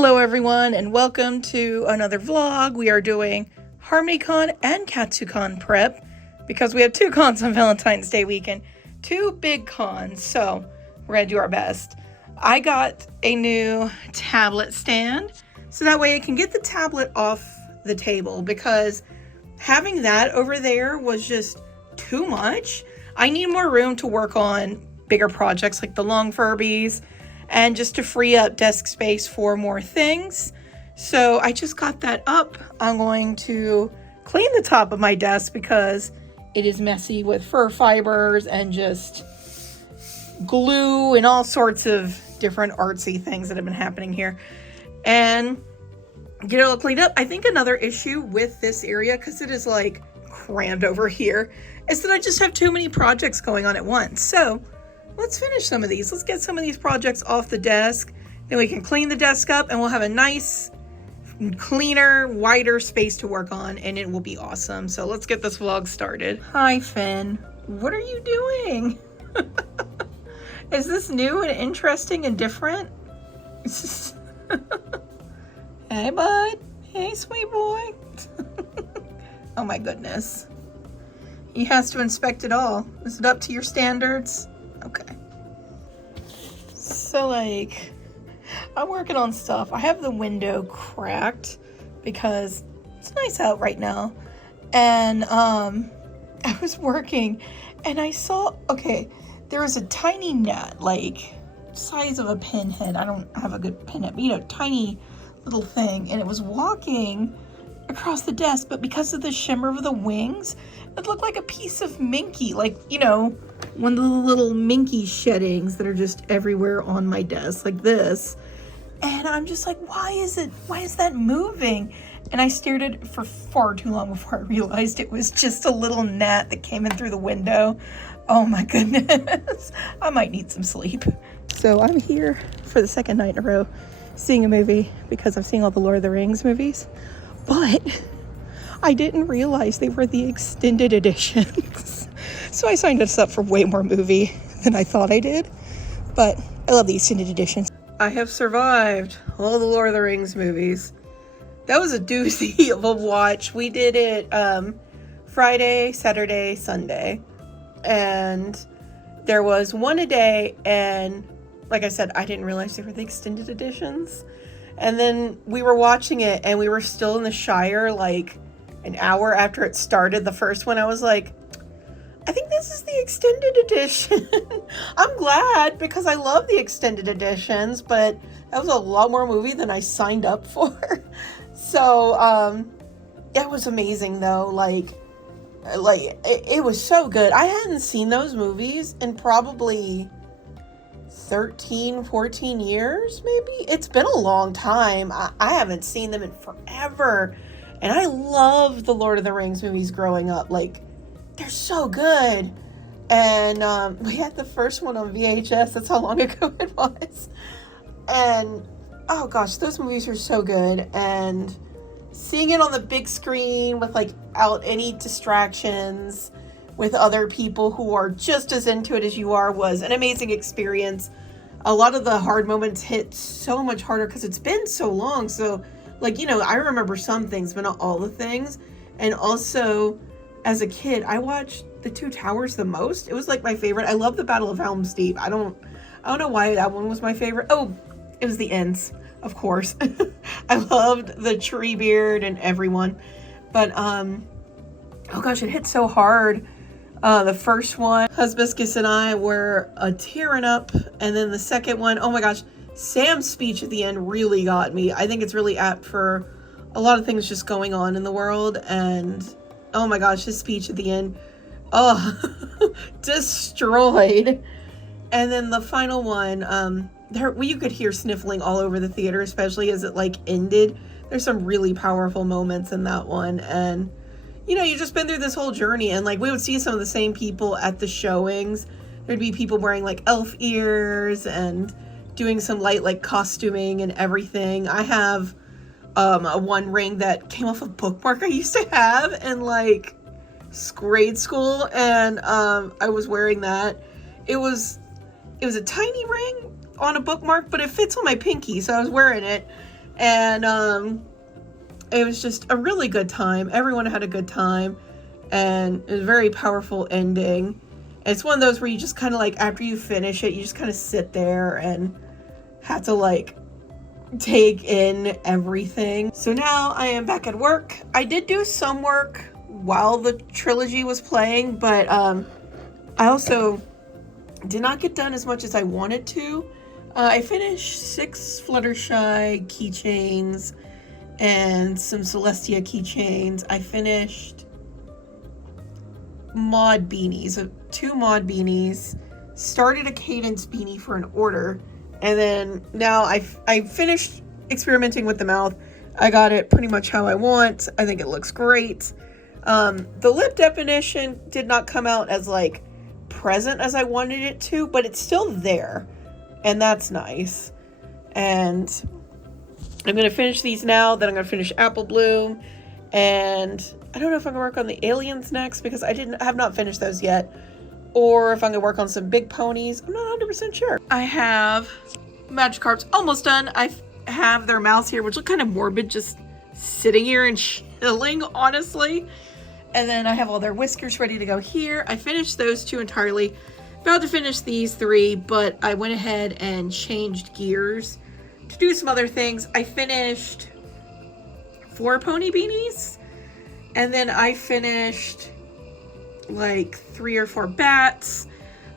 Hello everyone and welcome to another vlog. We are doing Harmonycon and Katsucon prep because we have two cons on Valentine's Day weekend. Two big cons, so we're going to do our best. I got a new tablet stand so that way I can get the tablet off the table because having that over there was just too much. I need more room to work on bigger projects like the long Furbies and just to free up desk space for more things. So I just got that up. I'm going to clean the top of my desk because it is messy with fur fibers and just glue and all sorts of different artsy things that have been happening here. And get it all cleaned up. I think another issue with this area, because it is like crammed over here, is that I just have too many projects going on at once. So let's finish some of these. Let's get some of these projects off the desk. Then we can clean the desk up and we'll have a nice, cleaner, wider space to work on and it will be awesome. So let's get this vlog started. Hi, Finn. What are you doing? Is this new and interesting and different? Hey, bud. Hey, sweet boy. Oh my goodness. He has to inspect it all. Is it up to your standards? Okay. So like, I'm working on stuff. I have the window cracked because it's nice out right now. And I was working and I saw, okay, there was a tiny gnat, like size of a pinhead. I don't have a good pinhead, but you know, tiny little thing. And it was walking across the desk, but because of the shimmer of the wings, it looked like a piece of minky, like, you know, one of the little minky sheddings that are just everywhere on my desk, like this. And I'm just like, why is that moving? And I stared at it for far too long before I realized it was just a little gnat that came in through the window. Oh my goodness. I might need some sleep. So I'm here for the second night in a row seeing a movie because I'm seeing all the Lord of the Rings movies. But I didn't realize they were the extended editions. So I signed us up for way more movie than I thought I did. But I love the extended editions. I have survived all the Lord of the Rings movies. That was a doozy of a watch. We did it Friday, Saturday, Sunday. And there was one a day. And like I said, I didn't realize they were the extended editions. And then we were watching it and we were still in the Shire like an hour after it started. The first one, I was like, I think this is the extended edition. I'm glad because I love the extended editions, but that was a lot more movie than I signed up for. So it was amazing though. Like it was so good. I hadn't seen those movies in probably 13, 14 years, maybe. It's been a long time. I haven't seen them in forever. And I love the Lord of the Rings movies growing up. Like, they're so good. And we had the first one on VHS. That's how long ago it was. And, oh gosh, those movies are so good. And seeing it on the big screen without any distractions, with other people who are just as into it as you are, was an amazing experience. A lot of the hard moments hit so much harder because it's been so long. So, like, you know, I remember some things, but not all the things. And also, as a kid, I watched The Two Towers the most. It was like my favorite. I love the Battle of Helm's Deep. I don't know why that one was my favorite. Oh, it was the Ents, of course. I loved the Treebeard and everyone. But, oh gosh, it hit so hard. The first one, Hibiscus and I were tearing up. And then the second one, oh my gosh, Sam's speech at the end really got me. I think it's really apt for a lot of things just going on in the world. And oh my gosh, his speech at the end, oh, destroyed. And then the final one, you could hear sniffling all over the theater, especially as it like ended. There's some really powerful moments in that one. And you know, you've just been through this whole journey and like we would see some of the same people at the showings. There'd be people wearing like elf ears and doing some light like costuming and everything. I have a one ring that came off a bookmark I used to have in like grade school, and I was wearing that. It was a tiny ring on a bookmark, but it fits on my pinky, so I was wearing it. And it was just a really good time. Everyone had a good time, and it was a very powerful ending. It's one of those where you just kind of like, after you finish it, you just kind of sit there and have to like take in everything. So now I am back at work. I did do some work while the trilogy was playing, but I also did not get done as much as I wanted to. I finished 6 Fluttershy keychains and some Celestia keychains. I finished mod beanies, 2 mod beanies, started a Cadence beanie for an order, and then now I finished experimenting with the mouth. I got it pretty much how I want. I think it looks great. The lip definition did not come out as like present as I wanted it to, but it's still there, and that's nice. And I'm gonna finish these now, then I'm gonna finish Apple Bloom, and I don't know if I'm gonna work on the aliens next because I have not finished those yet, or if I'm gonna work on some big ponies. I'm not 100% sure. I have Magikarps almost done. I have their mouths here, which look kind of morbid, just sitting here and chilling, honestly. And then I have all their whiskers ready to go here. I finished those 2 entirely. About to finish these 3, but I went ahead and changed gears to do some other things. I finished 4 pony beanies, and then I finished like 3 or 4 bats.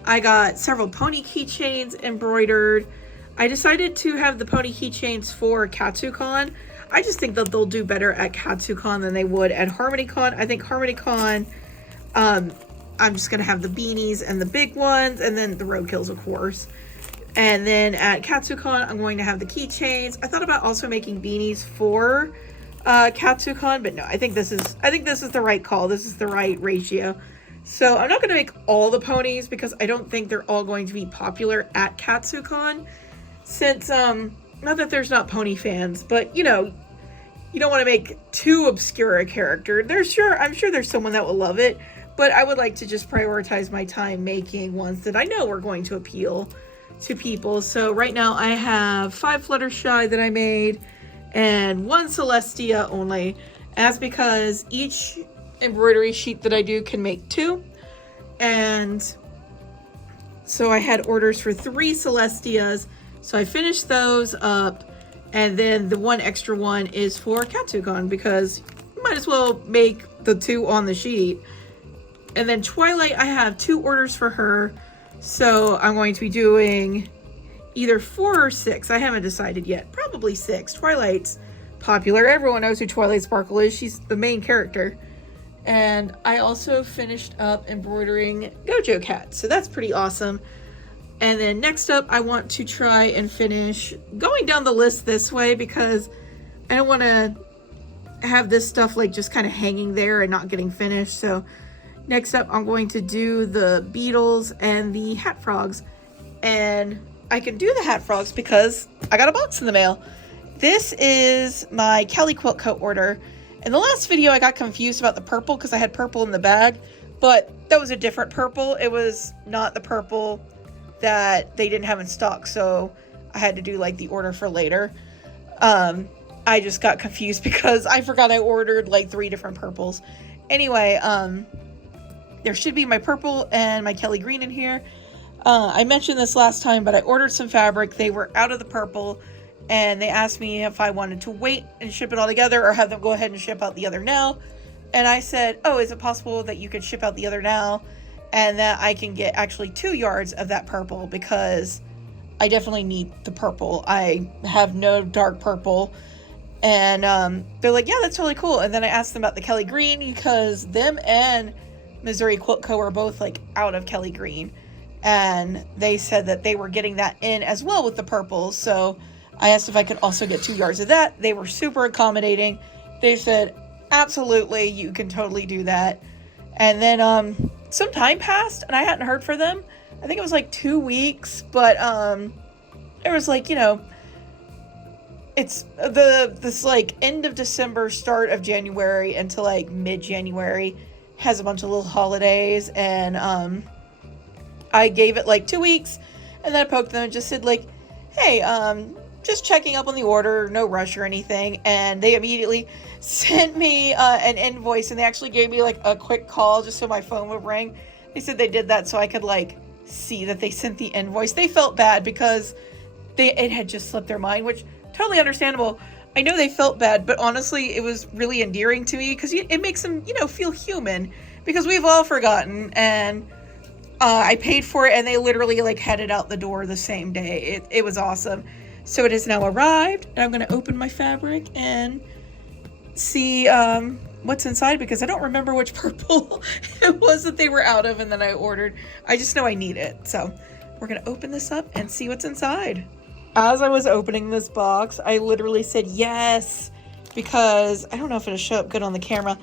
I got several pony keychains embroidered. I decided to have the pony keychains for Katsucon. I just think that they'll do better at Katsucon than they would at Harmonycon. I think Harmonycon, I'm just going to have the beanies and the big ones, and then the roadkills, of course. And then at Katsucon, I'm going to have the keychains. I thought about also making beanies for Katsucon, but no, I think this is the right call. This is the right ratio. So I'm not going to make all the ponies because I don't think they're all going to be popular at Katsucon. Since, not that there's not pony fans, but you know, you don't want to make too obscure a character. I'm sure there's someone that will love it, but I would like to just prioritize my time making ones that I know are going to appeal to people. So right now I have 5 Fluttershy that I made and 1 Celestia only. And that's because each embroidery sheet that I do can make 2. And so I had orders for 3 Celestias. So I finished those up. And then the 1 extra one is for Katsucon because you might as well make the 2 on the sheet. And then Twilight, I have 2 orders for her. So I'm going to be doing either 4 or 6. I haven't decided yet. Probably 6. Twilight's popular. Everyone knows who Twilight Sparkle is. She's the main character. And I also finished up embroidering Gojo Cat. So that's pretty awesome. And then next up, I want to try and finish going down the list this way because I don't want to have this stuff like just kind of hanging there and not getting finished. So next up, I'm going to do the beetles and the hat frogs. And I can do the hat frogs because I got a box in the mail. This is my Kelly Quilt Coat order. In the last video, I got confused about the purple because I had purple in the bag, but that was a different purple. It was not the purple that they didn't have in stock, so I had to do like the order for later. I just got confused because I forgot I ordered like 3 different purples. Anyway, there should be my purple and my Kelly green in here. I mentioned this last time, but I ordered some fabric. They were out of the purple, and they asked me if I wanted to wait and ship it all together or have them go ahead and ship out the other now. And I said, oh, is it possible that you could ship out the other now and that I can get actually 2 yards of that purple because I definitely need the purple. I have no dark purple. And they're like, yeah, that's really cool. And then I asked them about the Kelly green because them and Missouri Quilt Co. are both like out of Kelly green. And they said that they were getting that in as well with the purple. So I asked if I could also get 2 yards of that. They were super accommodating. They said, absolutely, you can totally do that. And then some time passed and I hadn't heard from them. I think it was like 2 weeks, but it was like, you know, it's this like end of December, start of January until like mid-January has a bunch of little holidays, and I gave it like 2 weeks, and then I poked them and just said like, hey, just checking up on the order, no rush or anything, and they immediately sent me an invoice, and they actually gave me like a quick call just so my phone would ring. They said they did that so I could like see that they sent the invoice. They felt bad because it had just slipped their mind, which totally understandable. I know they felt bad, but honestly, it was really endearing to me because it makes them, feel human, because we've all forgotten, and I paid for it, and they literally like headed out the door the same day. It was awesome. So it has now arrived, and I'm going to open my fabric and see what's inside, because I don't remember which purple it was that they were out of and then I ordered. I just know I need it. So we're going to open this up and see what's inside. As I was opening this box, I literally said yes, because I don't know if it'll show up good on the camera.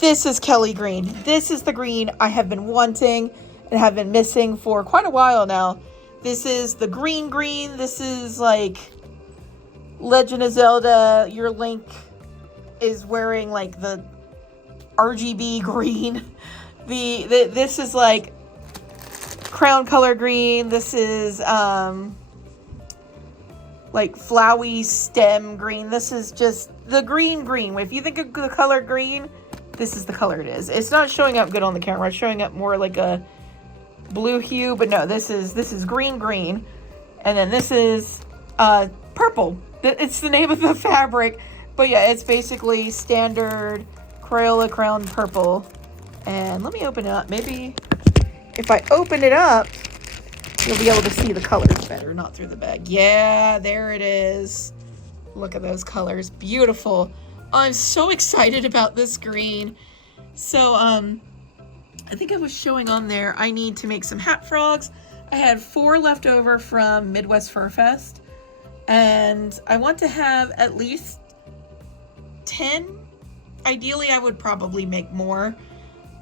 This is Kelly green. This is the green I have been wanting and have been missing for quite a while now. This is the green. This is like Legend of Zelda. Your Link is wearing like the RGB green. This is like crown color green. This is like flowery stem green. This is just the green. If you think of the color green, this is the color it is. It's not showing up good on the camera. It's showing up more like a blue hue, but no, this is green, and then this is purple. It's the name of the fabric, but yeah, it's basically standard Crayola crown purple. And let me open it up. Maybe if I open it up, you'll be able to see the colors better, not through the bag. Yeah, there it is. Look at those colors, beautiful. I'm so excited about this green. So I think I was showing on there, I need to make some hat frogs. I had 4 left over from Midwest Fur Fest, and I want to have at least 10. Ideally, I would probably make more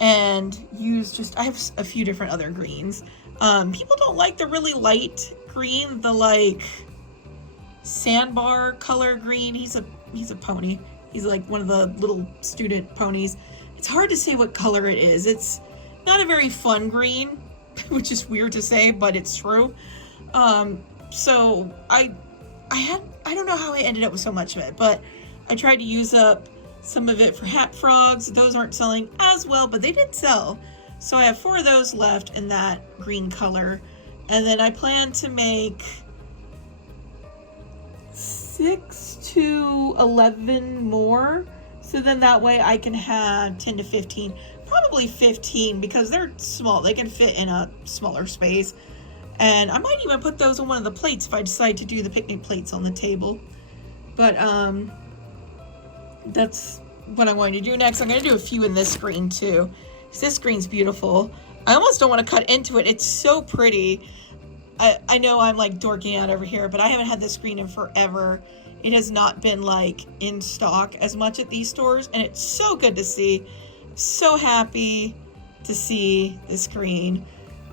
and use I have a few different other greens. People don't like the really light green, the like sandbar color green. He's a pony. He's like one of the little student ponies. It's hard to say what color it is. It's not a very fun green, which is weird to say, but it's true. So I don't know how I ended up with so much of it, but I tried to use up some of it for hat frogs. Those aren't selling as well, but they did sell. So I have 4 of those left in that green color. And then I plan to make 6 to 11 more. So then that way I can have 10 to 15, probably 15, because they're small. They can fit in a smaller space. And I might even put those on one of the plates if I decide to do the picnic plates on the table. But that's what I'm going to do next. I'm going to do a few in this green too, because this green's beautiful. I almost don't want to cut into it. It's so pretty. I know I'm like dorking out over here, but I haven't had this green in forever. It has not been like in stock as much at these stores, and it's so good to see. So happy to see this green,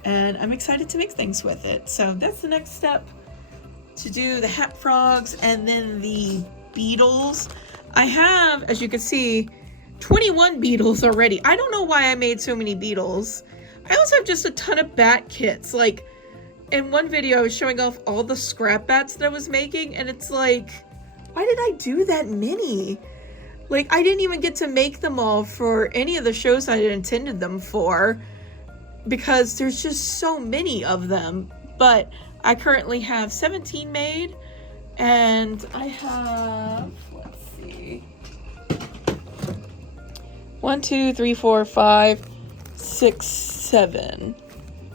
and I'm excited to make things with it. So that's the next step, to do the hat frogs and then the beetles. I have, as you can see, 21 beetles already. I don't know why I made so many beetles. I also have just a ton of bat kits. Like in one video I was showing off all the scrap bats that I was making, and it's like, why did I do that many? Like, I didn't even get to make them all for any of the shows I had intended them for, because there's just so many of them. But I currently have 17 made, and I have, let's see, 1, 2, 3, 4, 5, 6, 7.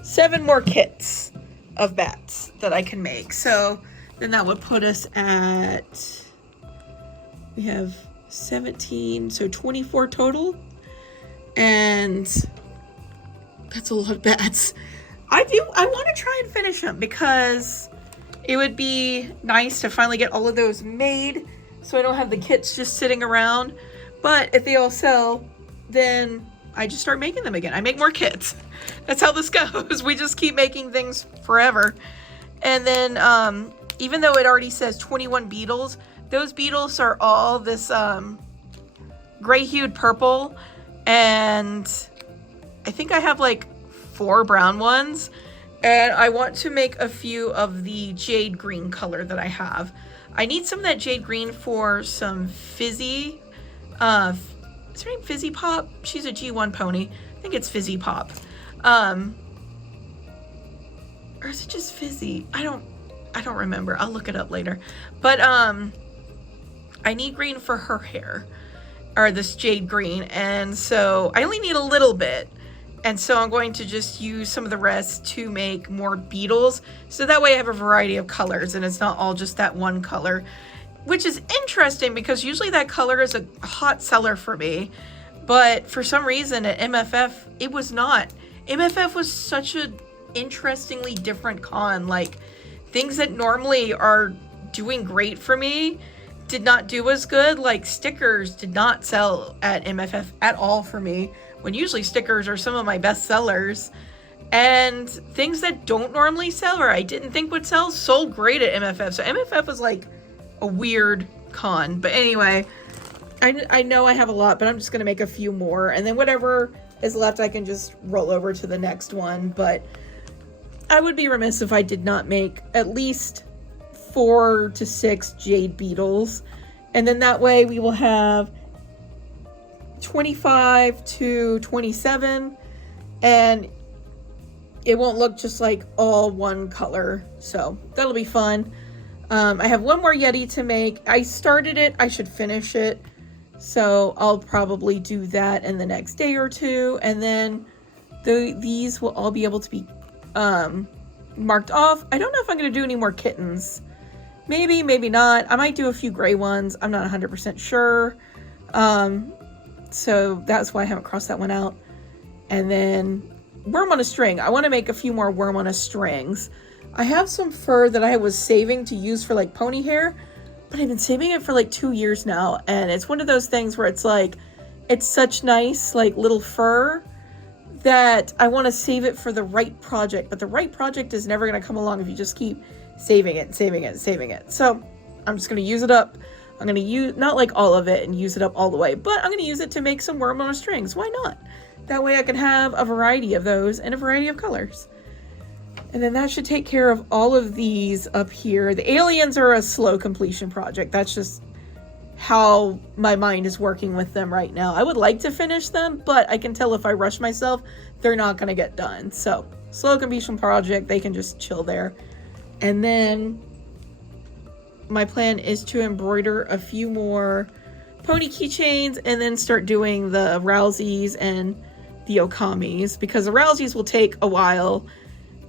7 more kits of bats that I can make. So then that would put us at, we have 17, so 24 total, and that's a lot of bats. I want to try and finish them, because it would be nice to finally get all of those made so I don't have the kits just sitting around. But if they all sell, then I just start making them again. I make more kits. That's how this goes. We just keep making things forever. And then even though it already says 21 beetles, those beetles are all this gray-hued purple, and I think I have like 4 brown ones, and I want to make a few of the jade green color that I have. I need some of that jade green for some Fizzy. Is her name Fizzy Pop? She's a G1 pony. I think it's Fizzy Pop. Or is it just Fizzy? I don't remember. I'll look it up later. But I need green for her hair, or this jade green, and so I only need a little bit. And so I'm going to just use some of the rest to make more beetles. So that way I have a variety of colors and it's not all just that one color, which is interesting because usually that color is a hot seller for me. But for some reason at MFF, it was not. MFF was such an interestingly different con. Like, things that normally are doing great for me did not do as good. Like, stickers did not sell at MFF at all for me, when usually stickers are some of my best sellers. And things that don't normally sell, or I didn't think would sell, sold great at MFF. So MFF was like a weird con. But anyway, I know I have a lot, but I'm just going to make a few more. And then whatever is left, I can just roll over to the next one. But I would be remiss if I did not make at least 4 to 6 jade beetles. And then that way we will have 25 to 27, and it won't look just like all one color. So that'll be fun. I have one more Yeti to make. I started it. I should finish it. So I'll probably do that in the next day or two. And then these will all be able to be marked off. I don't know if I'm going to do any more kittens. Maybe, maybe not. I might do a few gray ones. I'm not 100% sure. So that's why I haven't crossed that one out. And then worm on a string. I want to make a few more worm on a strings. I have some fur that I was saving to use for like pony hair, but I've been saving it for like 2 years now. And it's one of those things where it's like, it's such nice, like little fur that I want to save it for the right project. But the right project is never going to come along if you just keep saving it, saving it, saving it. So I'm just going to use it up. I'm going to use, not like all of it and use it up all the way, but I'm going to use it to make some worm on a strings. Why not? That way I can have a variety of those and a variety of colors. And then that should take care of all of these up here. The aliens are a slow completion project. That's just how my mind is working with them right now. I would like to finish them, but I can tell if I rush myself, they're not going to get done. So slow completion project, they can just chill there. And then my plan is to embroider a few more pony keychains and then start doing the Rouseys and the Okamis, because the Rouseys will take a while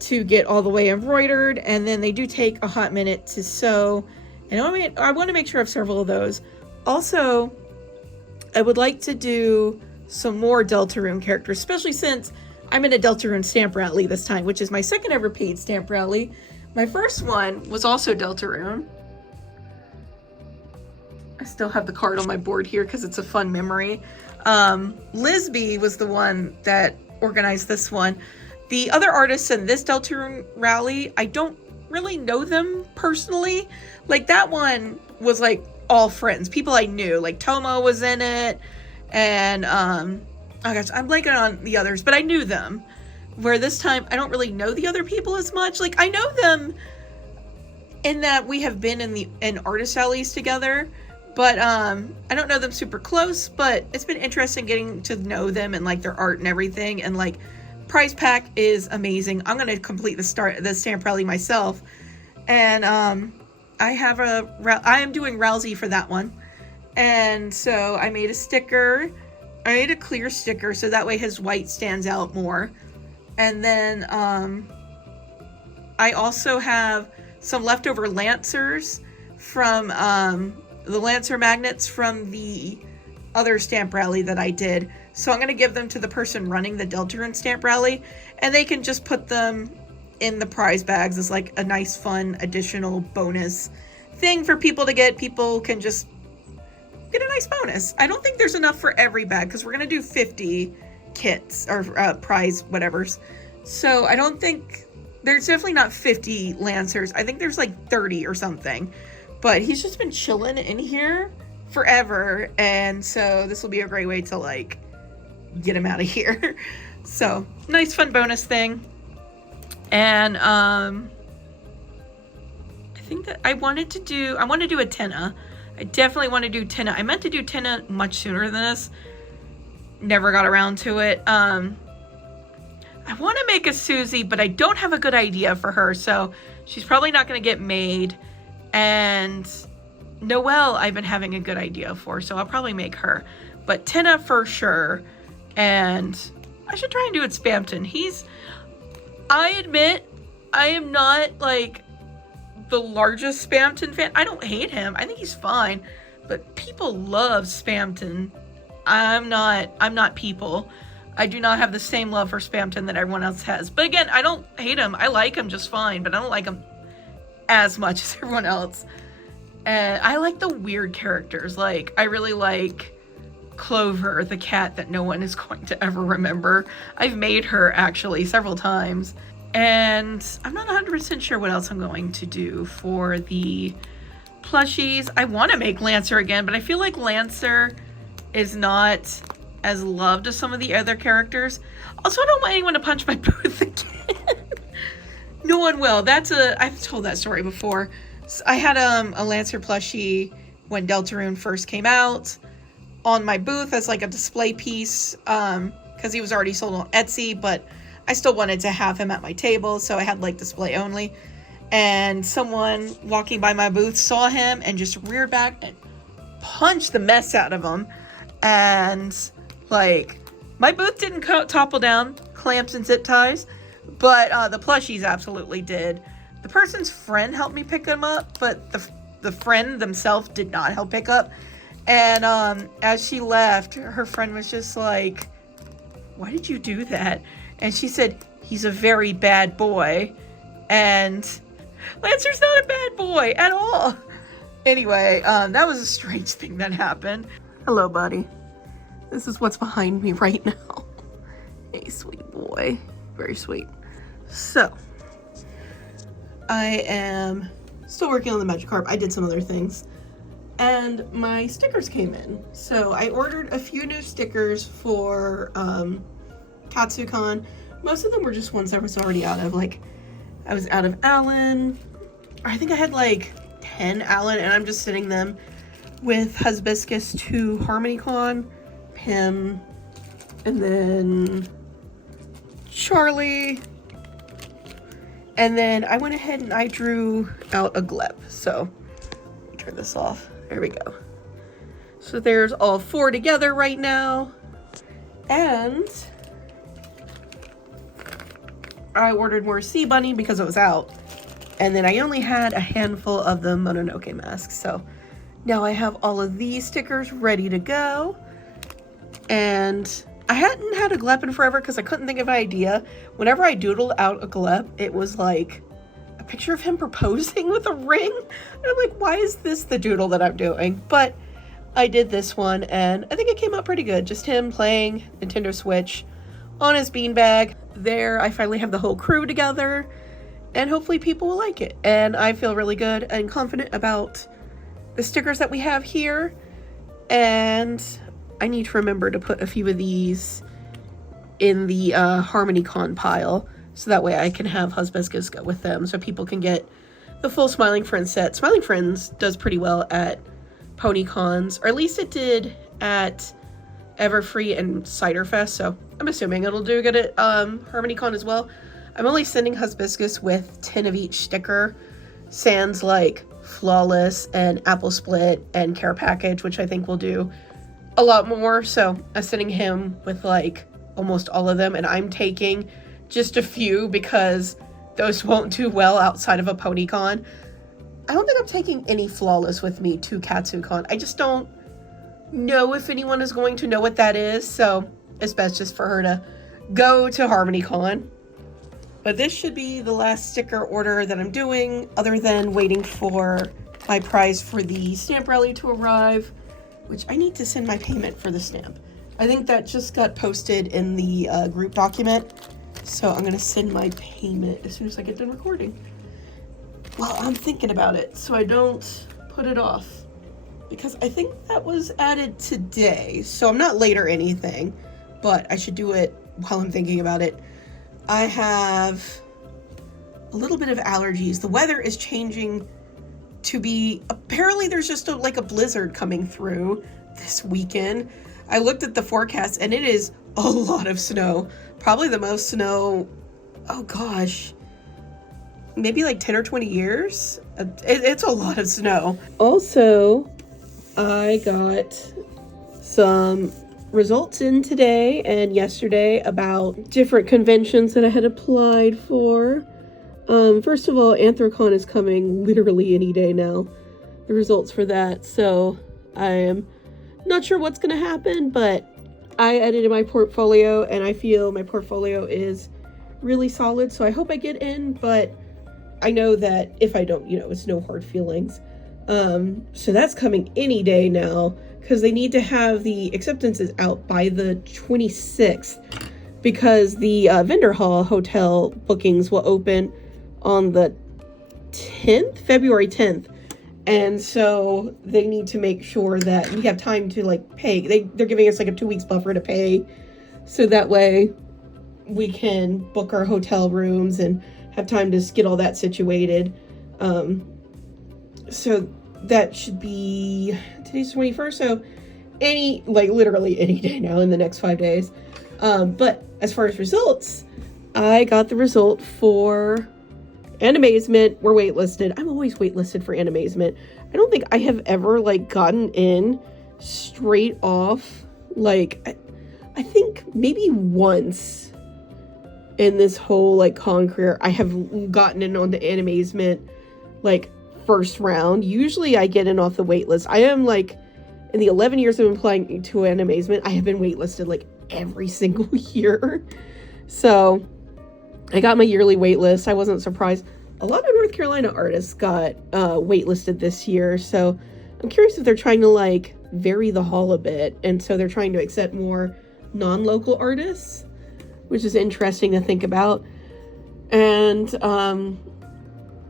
to get all the way embroidered, and then they do take a hot minute to sew. And I want to make sure I have several of those. Also, I would like to do some more Deltarune characters, especially since I'm in a Deltarune stamp rally this time, which is my second ever paid stamp rally. My first one was also Deltarune. I still have the card on my board here because it's a fun memory. Lisby was the one that organized this one. The other artists in this Deltarune rally, I don't really know them personally. Like, that one was like all friends, people I knew. Like Tomo was in it, and oh gosh, I'm blanking on the others, but I knew them. Where this time I don't really know the other people as much. Like, I know them in that we have been in artist rallies together, but I don't know them super close. But it's been interesting getting to know them and like their art and everything. And like, prize pack is amazing. I'm gonna complete the stamp rally myself, and I am doing Rousey for that one. And so I made a sticker. I made a clear sticker so that way his white stands out more. And then I also have some leftover Lancers from the Lancer magnets from the other stamp rally that I did. So I'm going to give them to the person running the Deltarune stamp rally, and they can just put them in the prize bags as like a nice, fun, additional bonus thing for people to get. People can just get a nice bonus. I don't think there's enough for every bag because we're going to do 50 kits or prize whatevers. So I don't think there's definitely not 50 Lancers. I think there's like 30 or something. But he's just been chilling in here forever, and so this will be a great way to like get him out of here. So nice fun bonus thing. And I think that I want to do a Tenna. I definitely want to do Tenna. I meant to do Tenna much sooner than this. Never got around to it. I want to make a Susie, but I don't have a good idea for her, so she's probably not going to get made. And Noelle, I've been having a good idea for, so I'll probably make her. But Tenna for sure. And I should try and do it Spamton. I admit, I am not like the largest Spamton fan. I don't hate him. I think he's fine. But people love Spamton. I'm not people. I do not have the same love for Spamton that everyone else has. But again, I don't hate him. I like him just fine, but I don't like him as much as everyone else. And I like the weird characters. Like, I really like Clover, the cat that no one is going to ever remember. I've made her actually several times. And I'm not 100% sure what else I'm going to do for the plushies. I want to make Lancer again, but I feel like Lancer is not as loved as some of the other characters. Also, I don't want anyone to punch my booth again. No one will. I've told that story before. So I had a Lancer plushie when Deltarune first came out on my booth as like a display piece, because he was already sold on Etsy, but I still wanted to have him at my table, so I had like display only. And someone walking by my booth saw him and just reared back and punched the mess out of him. And like, my booth didn't topple down, clamps and zip ties, but the plushies absolutely did. The person's friend helped me pick him up, but the friend themselves did not help pick up. And as she left, her friend was just like, "Why did you do that?" And she said, "He's a very bad boy." And Lancer's not a bad boy at all. Anyway, that was a strange thing that happened. Hello, buddy. This is what's behind me right now. Hey, sweet boy. Very sweet. So, I am still working on the Magikarp. I did some other things. And my stickers came in. So I ordered a few new stickers for Katsucon. Most of them were just ones I was already out of. Like, I was out of Allen. I think I had like 10 Allen, and I'm just sitting them with Hibiscus to Harmonycon, Pim, and then Charlie. And then I went ahead and I drew out a Gleb. So, let me turn this off. There we go. So there's all 4 together right now. And I ordered more Sea Bunny because it was out. And then I only had a handful of the Mononoke masks. So now I have all of these stickers ready to go. And I hadn't had a Gleb in forever because I couldn't think of an idea. Whenever I doodled out a Gleb, it was like a picture of him proposing with a ring. And I'm like, why is this the doodle that I'm doing? But I did this one, and I think it came out pretty good. Just him playing Nintendo Switch on his beanbag. There, I finally have the whole crew together, and hopefully people will like it. And I feel really good and confident about the stickers that we have here. And I need to remember to put a few of these in the Harmonycon pile, so that way I can have Hibiscus go with them, so people can get the full Smiling Friends set. Smiling Friends does pretty well at PonyCons, or at least it did at Everfree and Cider Fest, so I'm assuming it'll do good at Harmonycon as well. I'm only sending Hibiscus with 10 of each sticker, sans like Flawless and Apple Split and Care Package, which I think will do a lot more. So I'm sending him with like almost all of them, and I'm taking just a few because those won't do well outside of a PonyCon. I don't think I'm taking any Flawless with me to Katsucon. I just don't know if anyone is going to know what that is, so it's best just for her to go to Harmonycon. But this should be the last sticker order that I'm doing, other than waiting for my prize for the stamp rally to arrive, which I need to send my payment for the stamp. I think that just got posted in the group document, so I'm gonna send my payment as soon as I get done recording. Well, I'm thinking about it, so I don't put it off, because I think that was added today, so I'm not late or anything, but I should do it while I'm thinking about it. I have a little bit of allergies. The weather is changing to be, apparently there's just like a blizzard coming through this weekend. I looked at the forecast and it is a lot of snow. Probably the most snow, oh gosh, maybe like 10 or 20 years. It's a lot of snow. Also, I got some results in today and yesterday about different conventions that I had applied for. First of all, Anthrocon is coming literally any day now, the results for that, so I am not sure what's going to happen, but I edited my portfolio and I feel my portfolio is really solid, so I hope I get in, but I know that if I don't, it's no hard feelings. So that's coming any day now, because they need to have the acceptances out by the 26th, because the vendor hall hotel bookings will open on the 10th, February 10th. And so they need to make sure that we have time to like pay. They're giving us like a 2 weeks buffer to pay. So that way we can book our hotel rooms and have time to get all that situated. So that should be, today's 21st. So literally any day now in the next 5 days. But as far as results, I got the result for Animazement. We're waitlisted. I'm always waitlisted for Animazement. I don't think I have ever gotten in straight off. I think maybe once in this whole con career I have gotten in on the Animazement first round. Usually I get in off the waitlist. I am in the 11 years of applying to Animazement, I have been waitlisted every single year. So I got my yearly waitlist. I wasn't surprised. A lot of North Carolina artists got waitlisted this year, so I'm curious if they're trying to vary the hall a bit, and so they're trying to accept more non-local artists, which is interesting to think about. And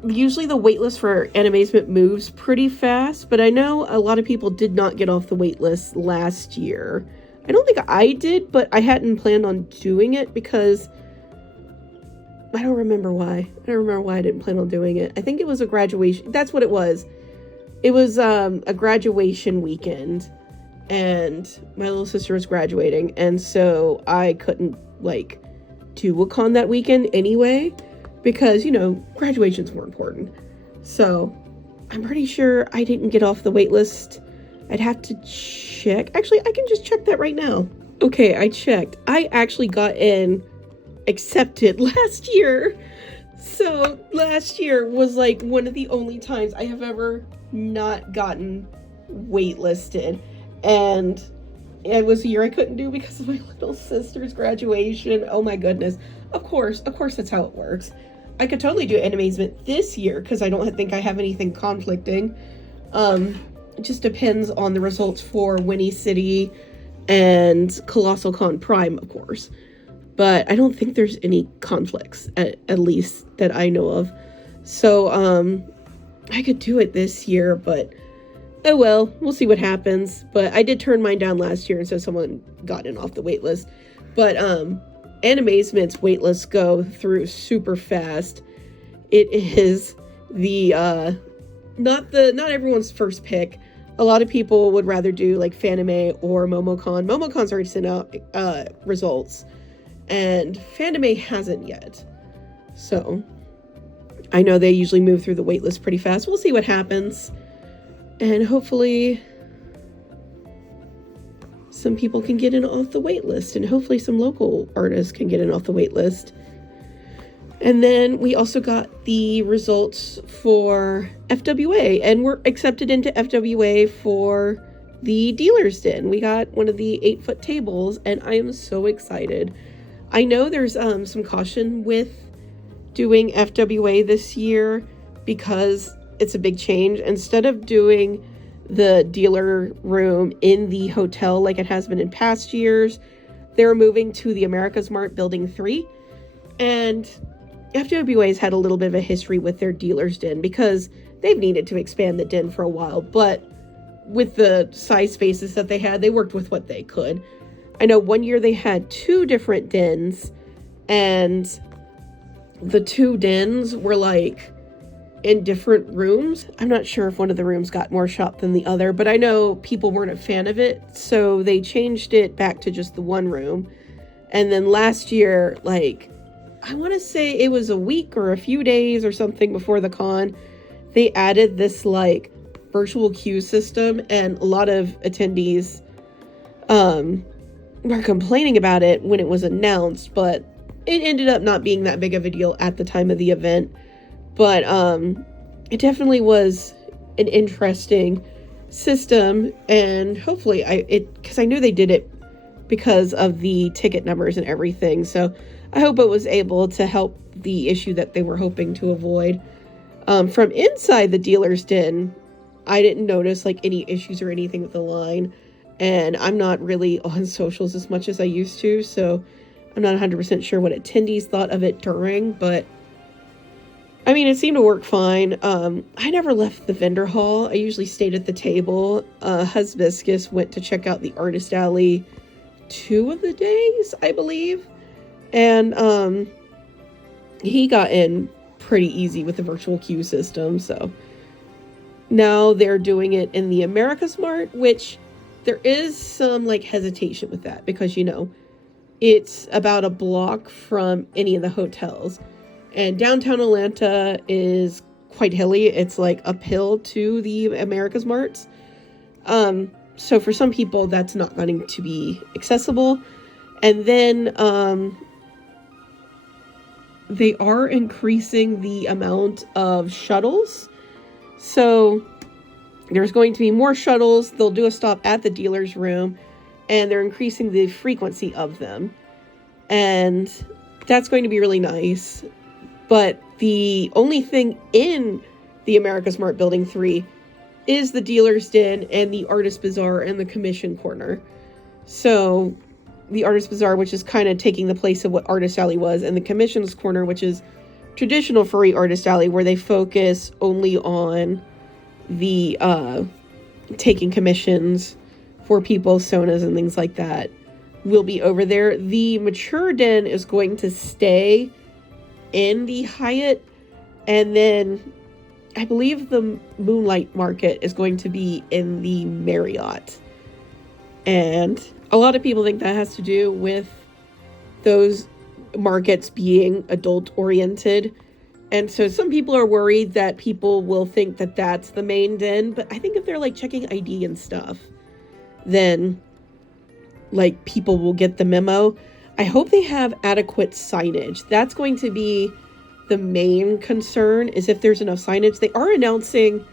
usually the waitlist for Animazement moves pretty fast, but I know a lot of people did not get off the waitlist last year. I don't think I did, but I hadn't planned on doing it because I don't remember why. I don't remember why I didn't plan on doing it. I think it was a graduation. That's what it was. It was a graduation weekend, and my little sister was graduating, and so I couldn't do a con that weekend anyway, because graduation's more important. So I'm pretty sure I didn't get off the wait list. I'd have to check. Actually, I can just check that right now. Okay, I checked. I actually got in accepted last year. So last year was one of the only times I have ever not gotten waitlisted, and it was a year I couldn't do because of my little sister's graduation. Oh my goodness. Of course that's how it works. I could totally do Animazement this year because I don't think I have anything conflicting. It just depends on the results for Winnie City and Colossal Con Prime, of course. But I don't think there's any conflicts, at least that I know of. So, I could do it this year, but oh well, we'll see what happens. But I did turn mine down last year, and so someone got in off the wait list. But, Animazement's waitlists go through super fast. It is the, not everyone's first pick. A lot of people would rather do Fanime or Momocon. Momocon's already sent out, results. And Fanime hasn't yet. So I know they usually move through the waitlist pretty fast. We'll see what happens. And hopefully some people can get in off the waitlist. And hopefully some local artists can get in off the waitlist. And then we also got the results for FWA. And we're accepted into FWA for the Dealer's Den. We got one of the 8-foot tables. And I am so excited. I know there's some caution with doing FWA this year because it's a big change. Instead of doing the dealer room in the hotel like it has been in past years, they're moving to the America's Mart Building 3. And FWA's had a little bit of a history with their dealer's den because they've needed to expand the den for a while. But with the size spaces that they had, they worked with what they could. I know one year they had 2 different dens, and the 2 dens were in different rooms. I'm not sure if one of the rooms got more shop than the other, but I know people weren't a fan of it, so they changed it back to just the one room. And then last year, like, I want to say it was a week or a few days or something before the con, they added this like virtual queue system, and a lot of attendees were complaining about it when it was announced, but it ended up not being that big of a deal at the time of the event. But it definitely was an interesting system, and hopefully because I knew they did it because of the ticket numbers and everything, so I hope it was able to help the issue that they were hoping to avoid. From inside the dealer's den, I didn't notice like any issues or anything with the line, and I'm not really on socials as much as I used to, so I'm not 100% sure what attendees thought of it during, but I mean, it seemed to work fine. I never left the vendor hall. I usually stayed at the table. Hibiscus went to check out the artist alley 2 of the days, I believe. And he got in pretty easy with the virtual queue system. So now they're doing it in the America's Mart, which there is some like hesitation with that because, you know, it's about a block from any of the hotels. And downtown Atlanta is quite hilly. It's like uphill to the America's Marts. So for some people, that's not going to be accessible. And then they are increasing the amount of shuttles. So there's going to be more shuttles. They'll do a stop at the dealer's room, and they're increasing the frequency of them. And that's going to be really nice. But the only thing in the America's Mart Building 3 is the dealer's den and the artist bazaar and the commission corner. So the artist bazaar, which is kind of taking the place of what artist alley was, and the commissions corner, which is traditional furry artist alley, where they focus only on the taking commissions for people's sonas and things like that, will be over there. The mature den is going to stay in the Hyatt, and then I believe the Moonlight Market is going to be in the Marriott. And a lot of people think that has to do with those markets being adult oriented. And so some people are worried that people will think that that's the main den, but I think if they're like checking ID and stuff, then like people will get the memo. I hope they have adequate signage. That's going to be the main concern, is if there's enough signage. They are announcing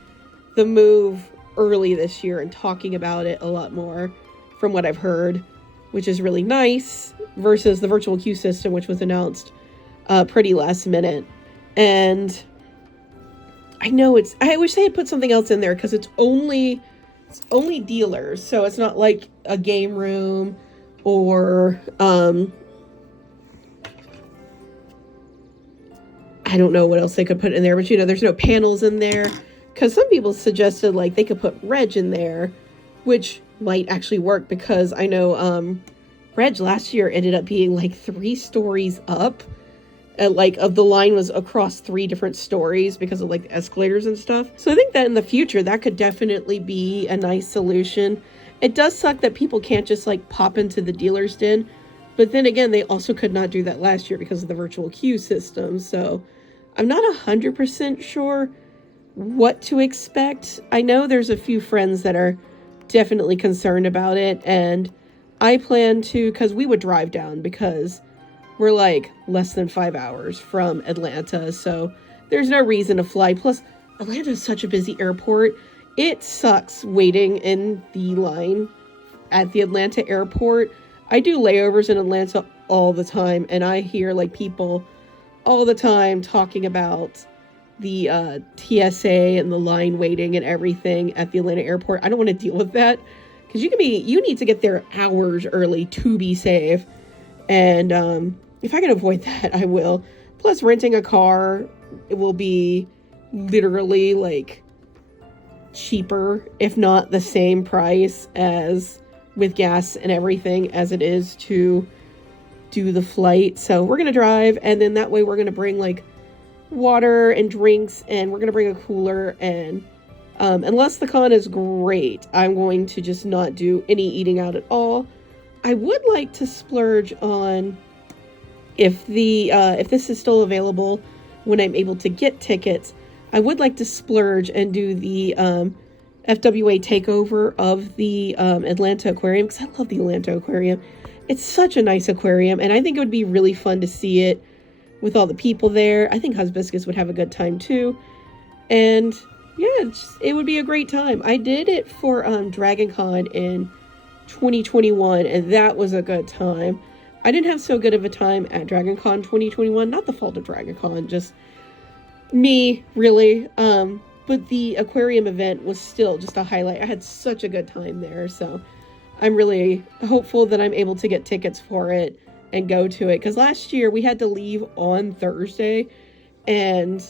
the move early this year and talking about it a lot more from what I've heard, which is really nice, versus the virtual queue system, which was announced pretty last minute. And I know I wish they had put something else in there, because it's only dealers, so it's not like a game room or I don't know what else they could put in there, but you know, there's no panels in there, because some people suggested like they could put Reg in there, which might actually work, because I know Reg last year ended up being like 3 stories up, and like of the line was across 3 different stories because of like the escalators and stuff. So I think that in the future that could definitely be a nice solution. It does suck that people can't just like pop into the dealer's den, but then again, they also could not do that last year because of the virtual queue system. So I'm not 100% sure what to expect. I know there's a few friends that are definitely concerned about it, and I plan to, because we would drive down, because we're like less than 5 hours from Atlanta, so there's no reason to fly. Plus, Atlanta is such a busy airport. It sucks waiting in the line at the Atlanta airport. I do layovers in Atlanta all the time, and I hear like people all the time talking about the TSA and the line waiting and everything at the Atlanta airport. I don't want to deal with that, because you need to get there hours early to be safe. And if I can avoid that, I will. Plus, renting a car, it will be literally like cheaper, if not the same price as with gas and everything as it is to do the flight. So we're gonna drive, and then that way we're gonna bring like water and drinks, and we're going to bring a cooler, and unless the con is great, I'm going to just not do any eating out at all. I would like to splurge on, if this is still available when I'm able to get tickets, I would like to splurge and do the FWA takeover of the Atlanta Aquarium, because I love the Atlanta Aquarium. It's such a nice aquarium, and I think it would be really fun to see it with all the people there. I think Hibiscus would have a good time too. And yeah, it would be a great time. I did it for DragonCon in 2021, and that was a good time. I didn't have so good of a time at DragonCon 2021. Not the fault of DragonCon, just me, really. But the aquarium event was still just a highlight. I had such a good time there, so I'm really hopeful that I'm able to get tickets for it and go to it. Because last year we had to leave on Thursday, and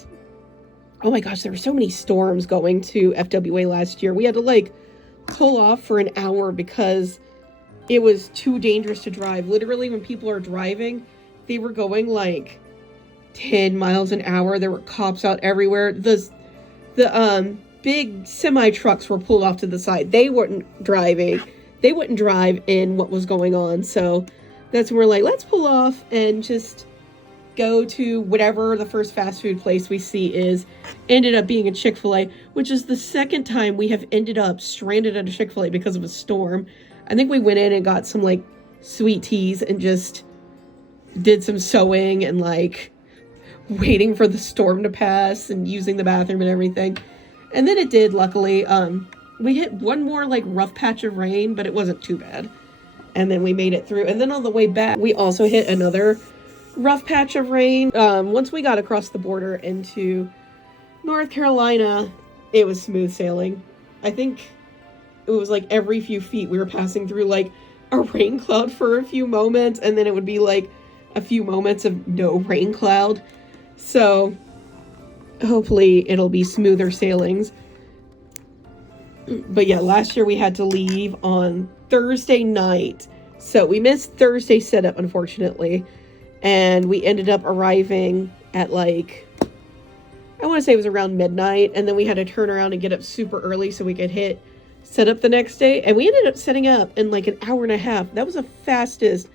oh my gosh, there were so many storms going to FWA last year. We had to like pull off for an hour because it was too dangerous to drive. Literally, when people are driving, they were going like 10 miles an hour. There were cops out everywhere. The big semi trucks were pulled off to the side. They weren't driving. They wouldn't drive in what was going on. So that's when we're like, let's pull off and just go to whatever the first fast food place we see is. Ended up being a Chick-fil-A, which is the second time we have ended up stranded at a Chick-fil-A because of a storm. I think we went in and got some like sweet teas and just did some sewing and like waiting for the storm to pass and using the bathroom and everything. And then it did, luckily. We hit one more like rough patch of rain, but it wasn't too bad. And then we made it through. And then on the way back, we also hit another rough patch of rain. Once we got across the border into North Carolina, it was smooth sailing. I think it was like every few feet we were passing through like a rain cloud for a few moments, and then it would be like a few moments of no rain cloud. So hopefully it'll be smoother sailings. But yeah, last year we had to leave on Thursday night. So we missed Thursday setup, unfortunately. And we ended up arriving at like, I want to say it was around midnight. And then we had to turn around and get up super early so we could hit setup the next day. And we ended up setting up in like an hour and a half. That was the fastest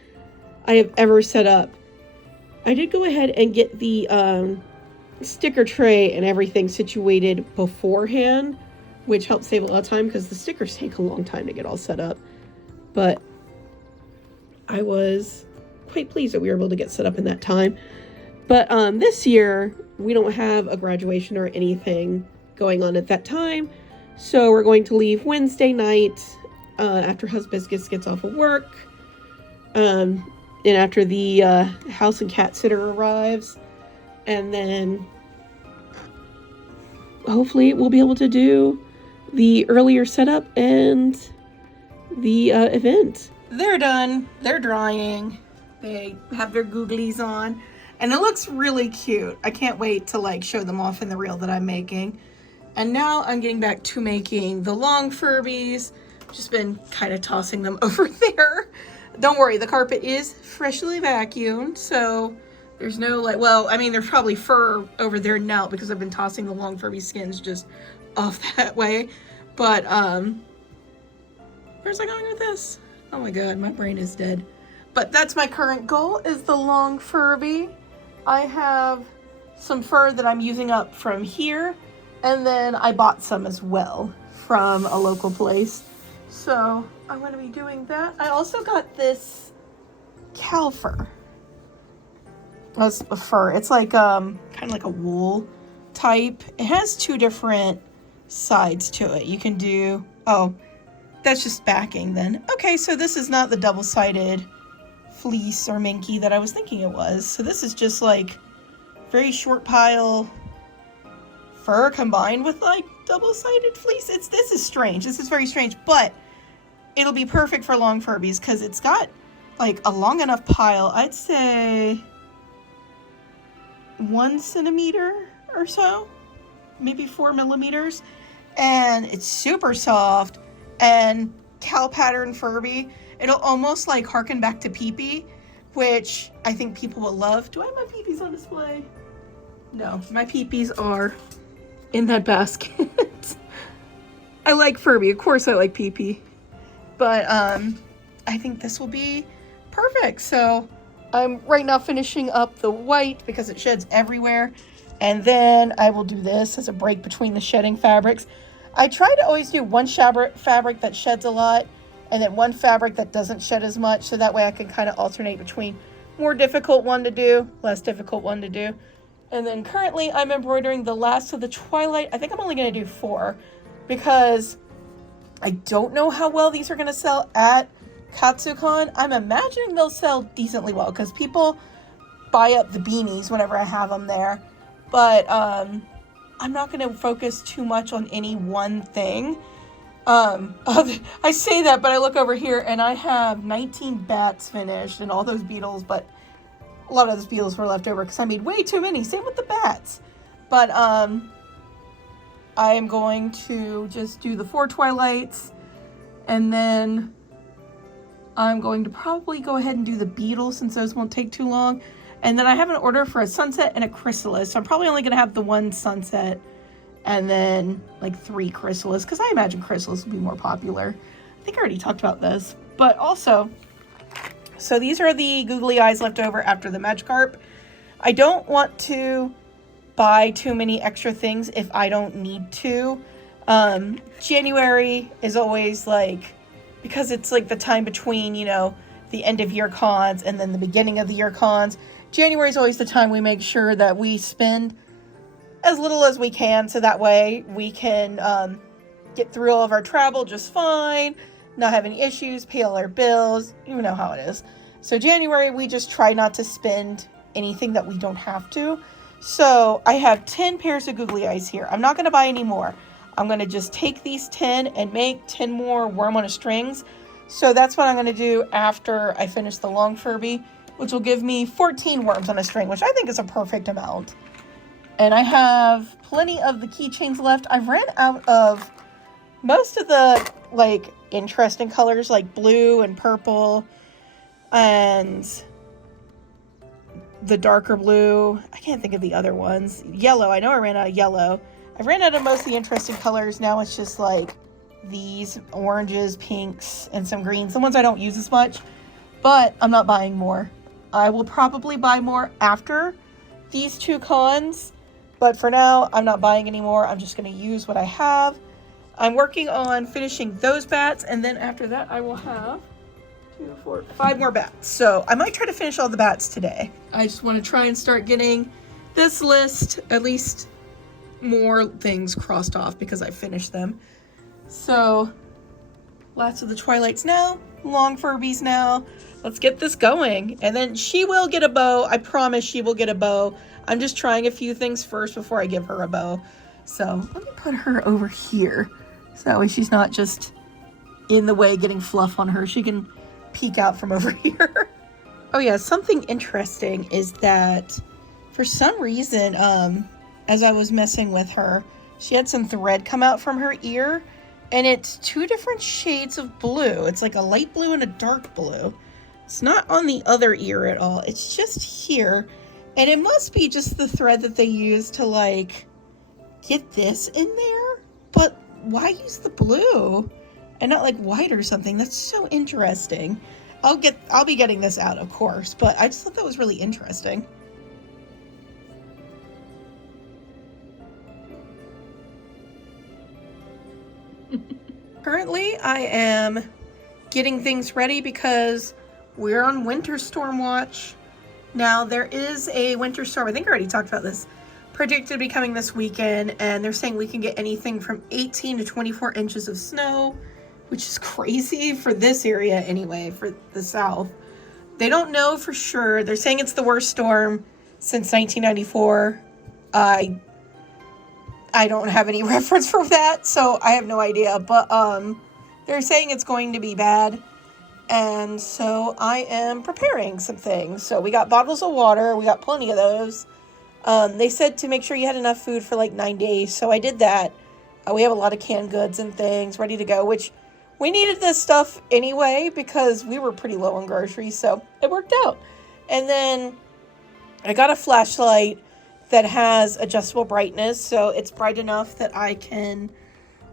I have ever set up. I did go ahead and get the sticker tray and everything situated beforehand, which helped save a lot of time because the stickers take a long time to get all set up. But I was quite pleased that we were able to get set up in that time. But this year, we don't have a graduation or anything going on at that time. So we're going to leave Wednesday night after Hibiscus gets off of work. And after the house and cat sitter arrives. And then hopefully we'll be able to do the earlier setup and the event. They're done. They're drying. They have their googlies on. And it looks really cute. I can't wait to like show them off in the reel that I'm making. And now I'm getting back to making the long Furbies. Just been kind of tossing them over there. Don't worry, the carpet is freshly vacuumed, so there's no like, well, I mean, there's probably fur over there now because I've been tossing the long Furby skins just off that way. But, where's I going with this? Oh my god, my brain is dead. But that's my current goal, is the long Furby. I have some fur that I'm using up from here, and then I bought some as well from a local place. So I'm going to be doing that. I also got this cow fur. That's a fur. It's like kind of like a wool type. It has two different sides to it. You can do, oh, that's just backing then. Okay, so this is not the double-sided fleece or minky that I was thinking it was. So this is just like very short pile fur combined with like double-sided fleece. This is strange. This is very strange, but it'll be perfect for long Furbies because it's got like a long enough pile. I'd say 1 centimeter or so, maybe 4 millimeters, and it's super soft and cow pattern Furby. It'll almost like harken back to Pee-Pee, which I think people will love. Do I have my Pee-Pees on display? No, my peepees are in that basket. I like Furby. Of course I like peepee. But I think this will be perfect. So I'm right now finishing up the white because it sheds everywhere. And then I will do this as a break between the shedding fabrics. I try to always do one fabric that sheds a lot and then one fabric that doesn't shed as much. So that way I can kind of alternate between more difficult one to do, less difficult one to do. And then currently I'm embroidering the last of the Twilight. I think I'm only going to do 4 because I don't know how well these are going to sell at Katsucon. I'm imagining they'll sell decently well because people buy up the beanies whenever I have them there. But I'm not going to focus too much on any one thing. I say that, but I look over here and I have 19 bats finished and all those beetles, but a lot of those beetles were left over because I made way too many. Same with the bats. But I am going to just do the 4 Twilights, and then I'm going to probably go ahead and do the beetles since those won't take too long. And then I have an order for a sunset and a chrysalis. So I'm probably only going to have the 1 sunset and then like 3 chrysalis because I imagine chrysalis will be more popular. I think I already talked about this. But also, so these are the googly eyes left over after the Magikarp. I don't want to buy too many extra things if I don't need to. January is always like, because it's like the time between, you know, the end of year cons and then the beginning of the year cons. January is always the time we make sure that we spend as little as we can so that way we can get through all of our travel just fine, not have any issues, pay all our bills. You know how it is. So January, we just try not to spend anything that we don't have to. So I have 10 pairs of googly eyes here. I'm not going to buy any more. I'm going to just take these 10 and make 10 more worm on a strings. So that's what I'm going to do after I finish the long Furby, which will give me 14 worms on a string, which I think is a perfect amount. And I have plenty of the keychains left. I've ran out of most of the like interesting colors like blue and purple and the darker blue. I can't think of the other ones. Yellow. I know I ran out of yellow. I've ran out of most of the interesting colors. Now it's just like these oranges, pinks, and some greens. The ones I don't use as much. But I'm not buying more. I will probably buy more after these 2 cons. But for now, I'm not buying any more. I'm just going to use what I have. I'm working on finishing those bats. And then after that, I will have 2, 4, 5 more bats. So I might try to finish all the bats today. I just want to try and start getting this list, at least more things crossed off because I finished them. So lots of the Twilights now, long Furbies now. Let's get this going. And then she will get a bow. I promise she will get a bow. I'm just trying a few things first before I give her a bow. So let me put her over here. So that way she's not just in the way getting fluff on her. She can peek out from over here. Oh yeah, something interesting is that for some reason, as I was messing with her, she had some thread come out from her ear. And it's 2 different shades of blue. It's like a light blue and a dark blue. It's not on the other ear at all. It's just here. And it must be just the thread that they use to like get this in there. But why use the blue and not like white or something? That's so interesting. I'll be getting this out, of course, but I just thought that was really interesting. Currently, I am getting things ready because we're on winter storm watch. Now, there is a winter storm, I think I already talked about this, predicted to be coming this weekend, and they're saying we can get anything from 18 to 24 inches of snow, which is crazy for this area anyway, for the south. They don't know for sure. They're saying it's the worst storm since 1994. I don't have any reference for that, so I have no idea. But they're saying it's going to be bad. And so I am preparing some things. So we got bottles of water. We got plenty of those. They said to make sure you had enough food for like 9 days. So I did that. We have a lot of canned goods and things ready to go, which we needed this stuff anyway because we were pretty low on groceries. So it worked out. And then I got a flashlight that has adjustable brightness, so it's bright enough that I can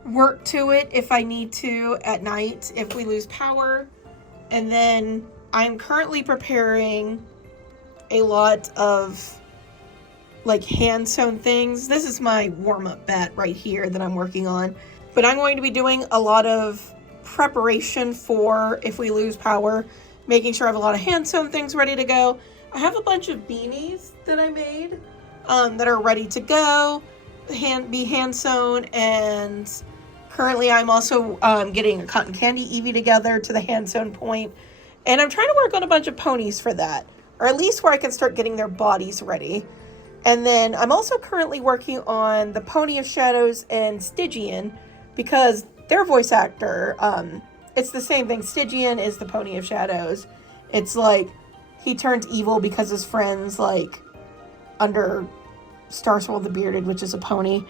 work to it if I need to at night if we lose power. And then I'm currently preparing a lot of like hand sewn things. This is my warm-up bat right here that I'm working on, but I'm going to be doing a lot of preparation for if we lose power, making sure I have a lot of hand sewn things ready to go. I have a bunch of beanies that I made that are ready to go, be hand sewn, and currently I'm also getting a cotton candy Eevee together to the hand sewn point, and I'm trying to work on a bunch of ponies for that, or at least where I can start getting their bodies ready. And then I'm also currently working on the Pony of Shadows and Stygian, because their voice actor, it's the same thing. Stygian is the Pony of Shadows. It's like he turns evil because his friends, like under Starswell the Bearded, which is a pony,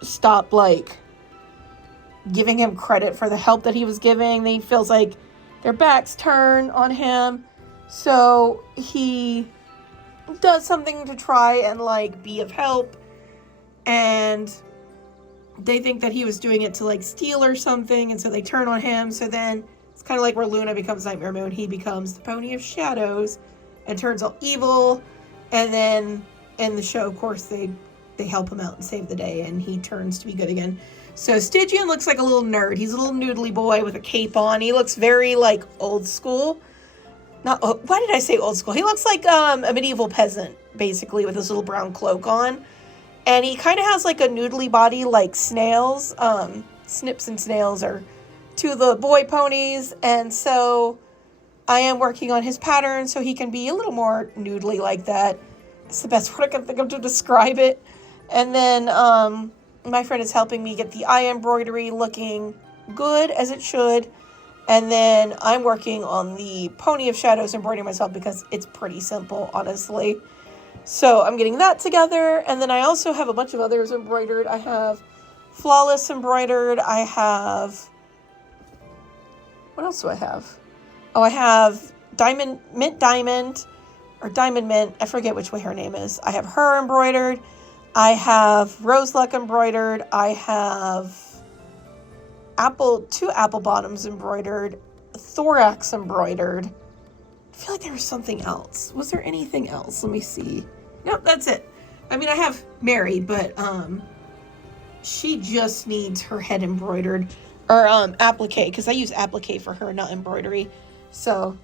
stop like giving him credit for the help that he was giving. He feels like their backs turn on him, so he does something to try and like be of help, and they think that he was doing it to like steal or something, and so they turn on him. So then it's kind of like where Luna becomes Nightmare Moon. He becomes the Pony of Shadows and turns all evil, and then in the show, of course, they help him out and save the day, and he turns to be good again. So Stygian looks like a little nerd. He's a little noodly boy with a cape on. He looks very like old school. Why did I say old school? He looks like a medieval peasant, basically, with his little brown cloak on. And he kind of has like a noodly body like snails. Snips and Snails are two of the boy ponies. And so I am working on his pattern so he can be a little more noodly like that. It's the best word I can think of to describe it. And then my friend is helping me get the eye embroidery looking good as it should. And then I'm working on the Pony of Shadows embroidery myself because it's pretty simple, honestly. So I'm getting that together. And then I also have a bunch of others embroidered. I have Flawless embroidered. I have... What else do I have? Oh, I have Mint Diamond, or Diamond Mint. I forget which way her name is. I have her embroidered. I have Rose Luck embroidered. I have two apple bottoms embroidered, thorax embroidered. I feel like there was something else. Was there anything else? Let me see. Nope, that's it. I mean, I have Mary, but she just needs her head embroidered, or applique, because I use applique for her, not embroidery. So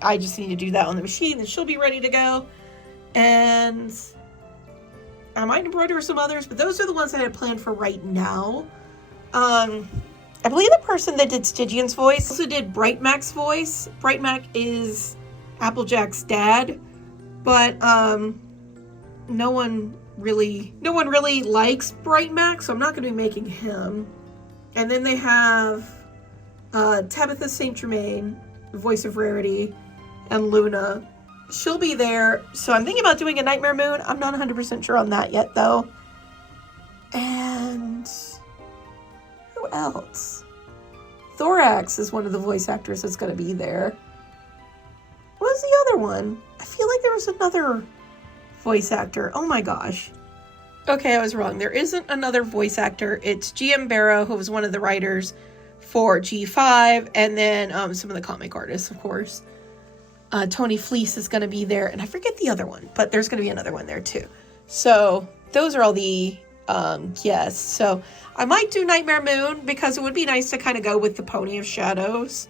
I just need to do that on the machine, and she'll be ready to go. And I might embroider some others, but those are the ones that I had planned for right now. I believe the person that did Stygian's voice also did Bright Mac's voice. Bright Mac is Applejack's dad, but no one really likes Bright Mac, so I'm not going to be making him. And then they have Tabitha St. Germain, voice of Rarity, and Luna. She'll be there, so I'm thinking about doing a Nightmare Moon. I'm not 100% sure on that yet, though. And who else? Thorax is one of the voice actors that's going to be there. What was the other one? I feel like there was another voice actor. Oh my gosh. Okay, I was wrong. There isn't another voice actor. It's GM Barrow, who was one of the writers for G5, and then some of the comic artists, of course. Tony Fleece is going to be there, and I forget the other one, but there's going to be another one there too. So those are all the guests. So I might do Nightmare Moon because it would be nice to kind of go with the Pony of Shadows.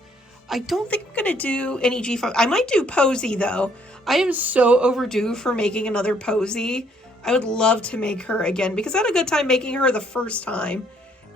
I don't think I'm going to do any G5. I might do Posy, though. I am so overdue for making another Posy. I would love to make her again because I had a good time making her the first time,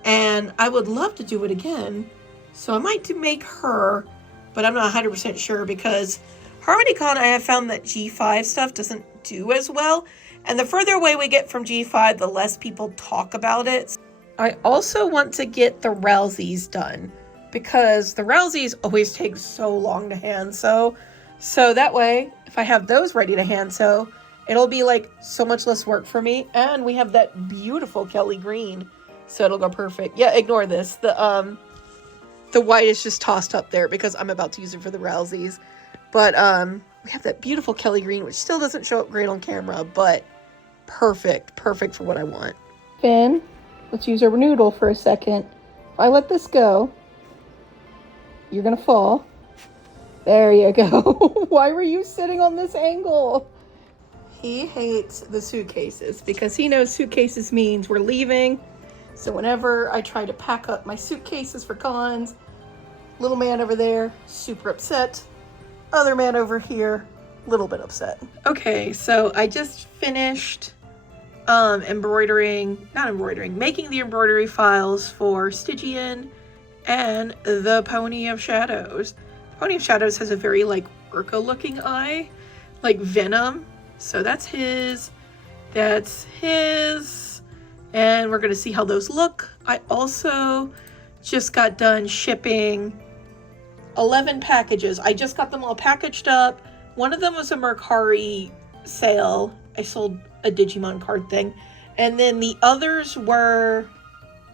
and I would love to do it again. So I might make her, but I'm not 100% sure because Harmonycon, I have found that G5 stuff doesn't do as well. And the further away we get from G5, the less people talk about it. I also want to get the Rousey's done because the Rousey's always take so long to hand sew. So that way, if I have those ready to hand sew, it'll be like so much less work for me. And we have that beautiful Kelly green, so it'll go perfect. Yeah, ignore this. The white is just tossed up there because I'm about to use it for the Rousey's. But we have that beautiful Kelly green, which still doesn't show up great on camera, but perfect for what I want. Finn, let's use our noodle for a second. If I let this go, you're gonna fall. There you go. Why were you sitting on this angle? He hates the suitcases because he knows suitcases means we're leaving. So whenever I try to pack up my suitcases for cons, little man over there, super upset. Other man over here, little bit upset. Okay, so I just finished making the embroidery files for Stygian and the Pony of Shadows. Pony of Shadows has a very like orca looking eye, like Venom. So that's his, and we're gonna see how those look. I also just got done shipping 11 packages. I just got them all packaged up. One of them was a Mercari sale. I sold a Digimon card thing. And then the others were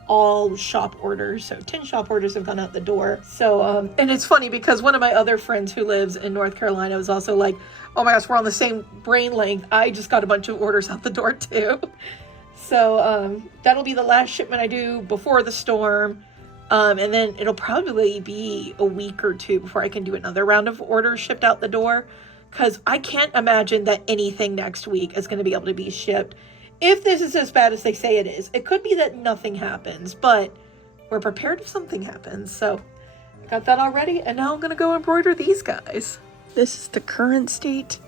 all shop orders. So 10 shop orders have gone out the door. So, and it's funny because one of my other friends who lives in North Carolina was also like, oh my gosh, we're on the same brain length. I just got a bunch of orders out the door too. So, that'll be the last shipment I do before the storm. And then it'll probably be a week or two before I can do another round of orders shipped out the door. Because I can't imagine that anything next week is going to be able to be shipped. If this is as bad as they say it is, it could be that nothing happens, but we're prepared if something happens. So I got that already, and now I'm going to go embroider these guys. This is the current state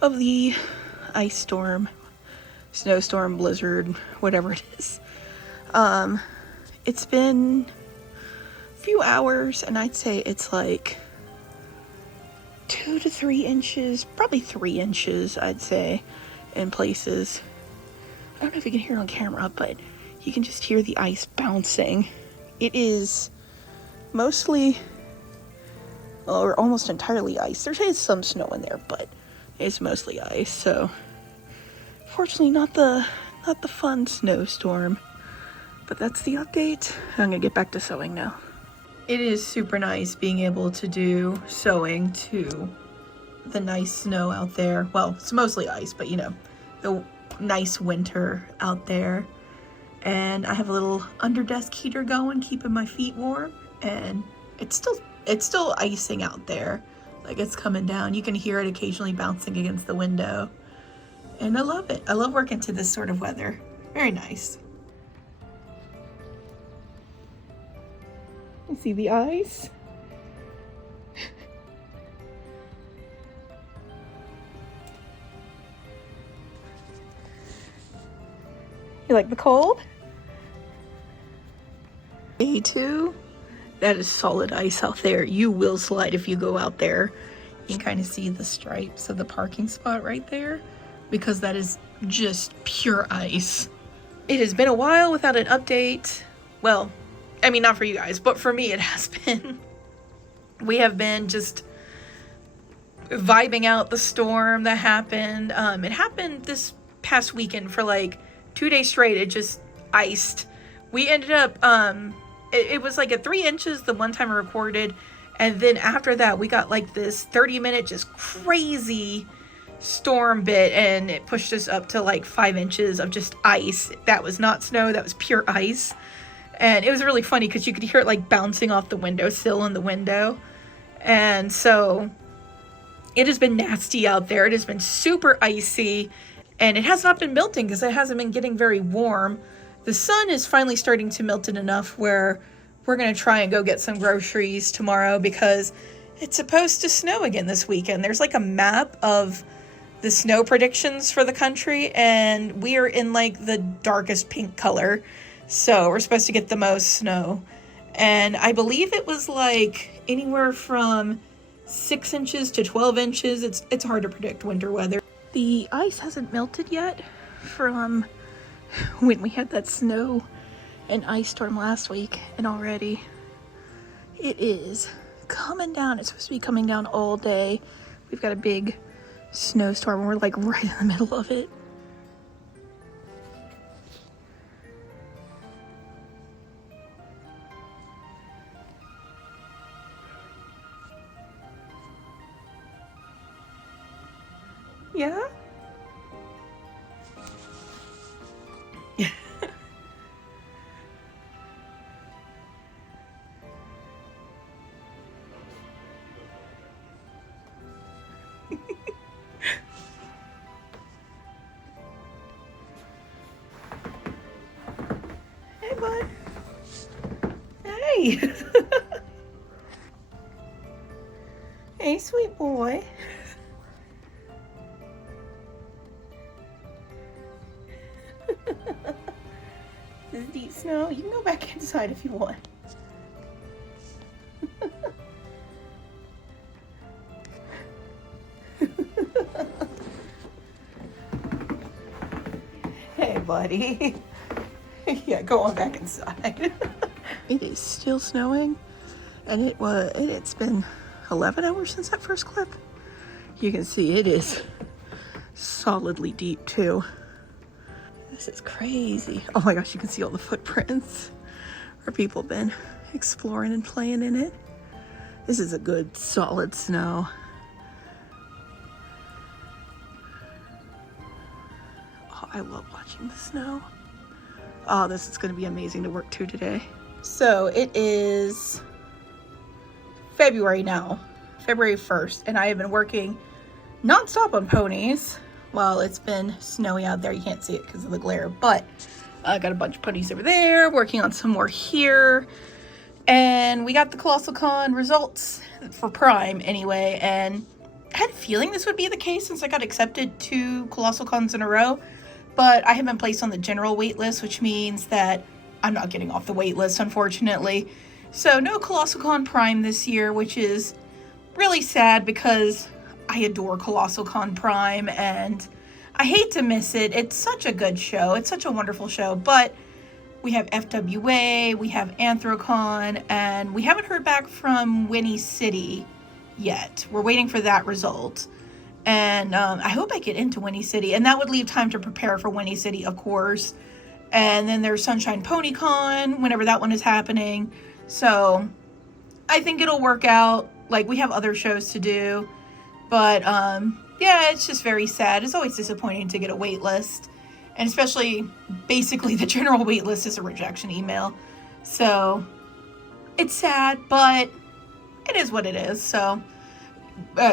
of the ice storm, snowstorm, blizzard, whatever it is. It's been a few hours, and I'd say it's like 2 to 3 inches, probably 3 inches, I'd say, in places. I don't know if you can hear it on camera, but you can just hear the ice bouncing. It is mostly, or almost entirely ice. There is some snow in there, but it's mostly ice. So, fortunately, not the fun snowstorm. But that's the update. I'm gonna get back to sewing now. It is super nice being able to do sewing to the nice snow out there. Well, it's mostly ice, but you know, the nice winter out there. And I have a little under desk heater going, keeping my feet warm, and it's still icing out there. Like, it's coming down. You can hear it occasionally bouncing against the window. And I love it. I love working to this sort of weather. Very nice. You see the ice? You like the cold? Day 2, that is solid ice out there. You will slide if you go out there. You can kind of see the stripes of the parking spot right there, because that is just pure ice. It has been a while without an update. Well, I mean, not for you guys, but for me it has been. We have been just vibing out the storm that happened. It happened this past weekend for like 2 days straight. It just iced. We ended up, it was like at 3 inches the one time I recorded. And then after that, we got like this 30-minute just crazy storm bit, and it pushed us up to like 5 inches of just ice. That was not snow, that was pure ice. And it was really funny because you could hear it like bouncing off the windowsill in the window. And so it has been nasty out there. It has been super icy, and it has not been melting because it hasn't been getting very warm. The sun is finally starting to melt it enough where we're going to try and go get some groceries tomorrow, because it's supposed to snow again this weekend. There's like a map of the snow predictions for the country, and we are in like the darkest pink color. So we're supposed to get the most snow. And I believe it was like anywhere from 6 inches to 12 inches. It's hard to predict winter weather. The ice hasn't melted yet from when we had that snow and ice storm last week, and already it is coming down. It's supposed to be coming down all day. We've got a big snowstorm and we're like right in the middle of it. Yeah? Hi. Hey, sweet boy. This is deep snow. You can go back inside if you want. Hey, buddy. Yeah, go on back inside. It is still snowing, and it's been 11 hours since that first clip. You can see it is solidly deep too. This is crazy. Oh my gosh, you can see all the footprints where people have been exploring and playing in it. This is a good solid snow. Oh, I love watching the snow. Oh, this is going to be amazing to work to today. So it is February now, February 1st, and I have been working nonstop on ponies while it's been snowy out there. You can't see it because of the glare, but I got a bunch of ponies over there, working on some more here. And we got the Katsucon results for Prime anyway, and I had a feeling this would be the case since I got accepted 2 Katsucons in a row. But I have been placed on the general wait list, which means that I'm not getting off the wait list, unfortunately. So no Katsucon Prime this year, which is really sad because I adore Katsucon Prime and I hate to miss it. It's such a good show. It's such a wonderful show. But we have FWA, we have Anthrocon, and we haven't heard back from Winnie City yet. We're waiting for that result. And I hope I get into Winnie City, and that would leave time to prepare for Winnie City, of course. And then there's Sunshine PonyCon, whenever that one is happening. So I think it'll work out. Like, we have other shows to do. But yeah, it's just very sad. It's always disappointing to get a wait list. And especially, basically, the general wait list is a rejection email. So it's sad, but it is what it is. So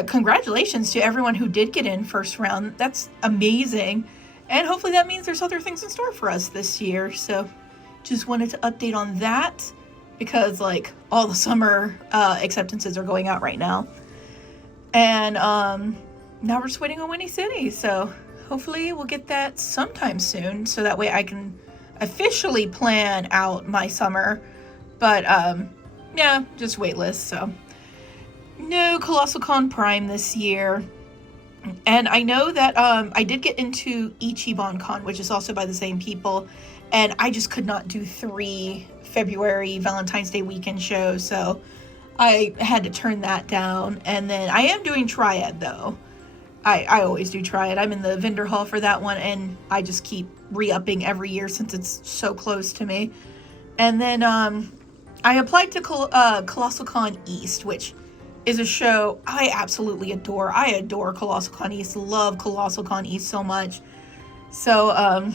congratulations to everyone who did get in first round. That's amazing. And hopefully that means there's other things in store for us this year. So just wanted to update on that because like all the summer acceptances are going out right now. And now we're just waiting on Winnie City. So hopefully we'll get that sometime soon. So that way I can officially plan out my summer. But yeah, just waitlist. So no Katsucon Prime this year. And I know that I did get into Ichiban Con, which is also by the same people, and I just could not do 3 February Valentine's Day weekend shows, so I had to turn that down. And then I am doing Triad though. I always do Triad. I'm in the vendor hall for that one, and I just keep re-upping every year since it's so close to me. And then I applied to Katsucon East, which is a show I absolutely adore. I adore Katsucon East. Love Katsucon East so much. So, I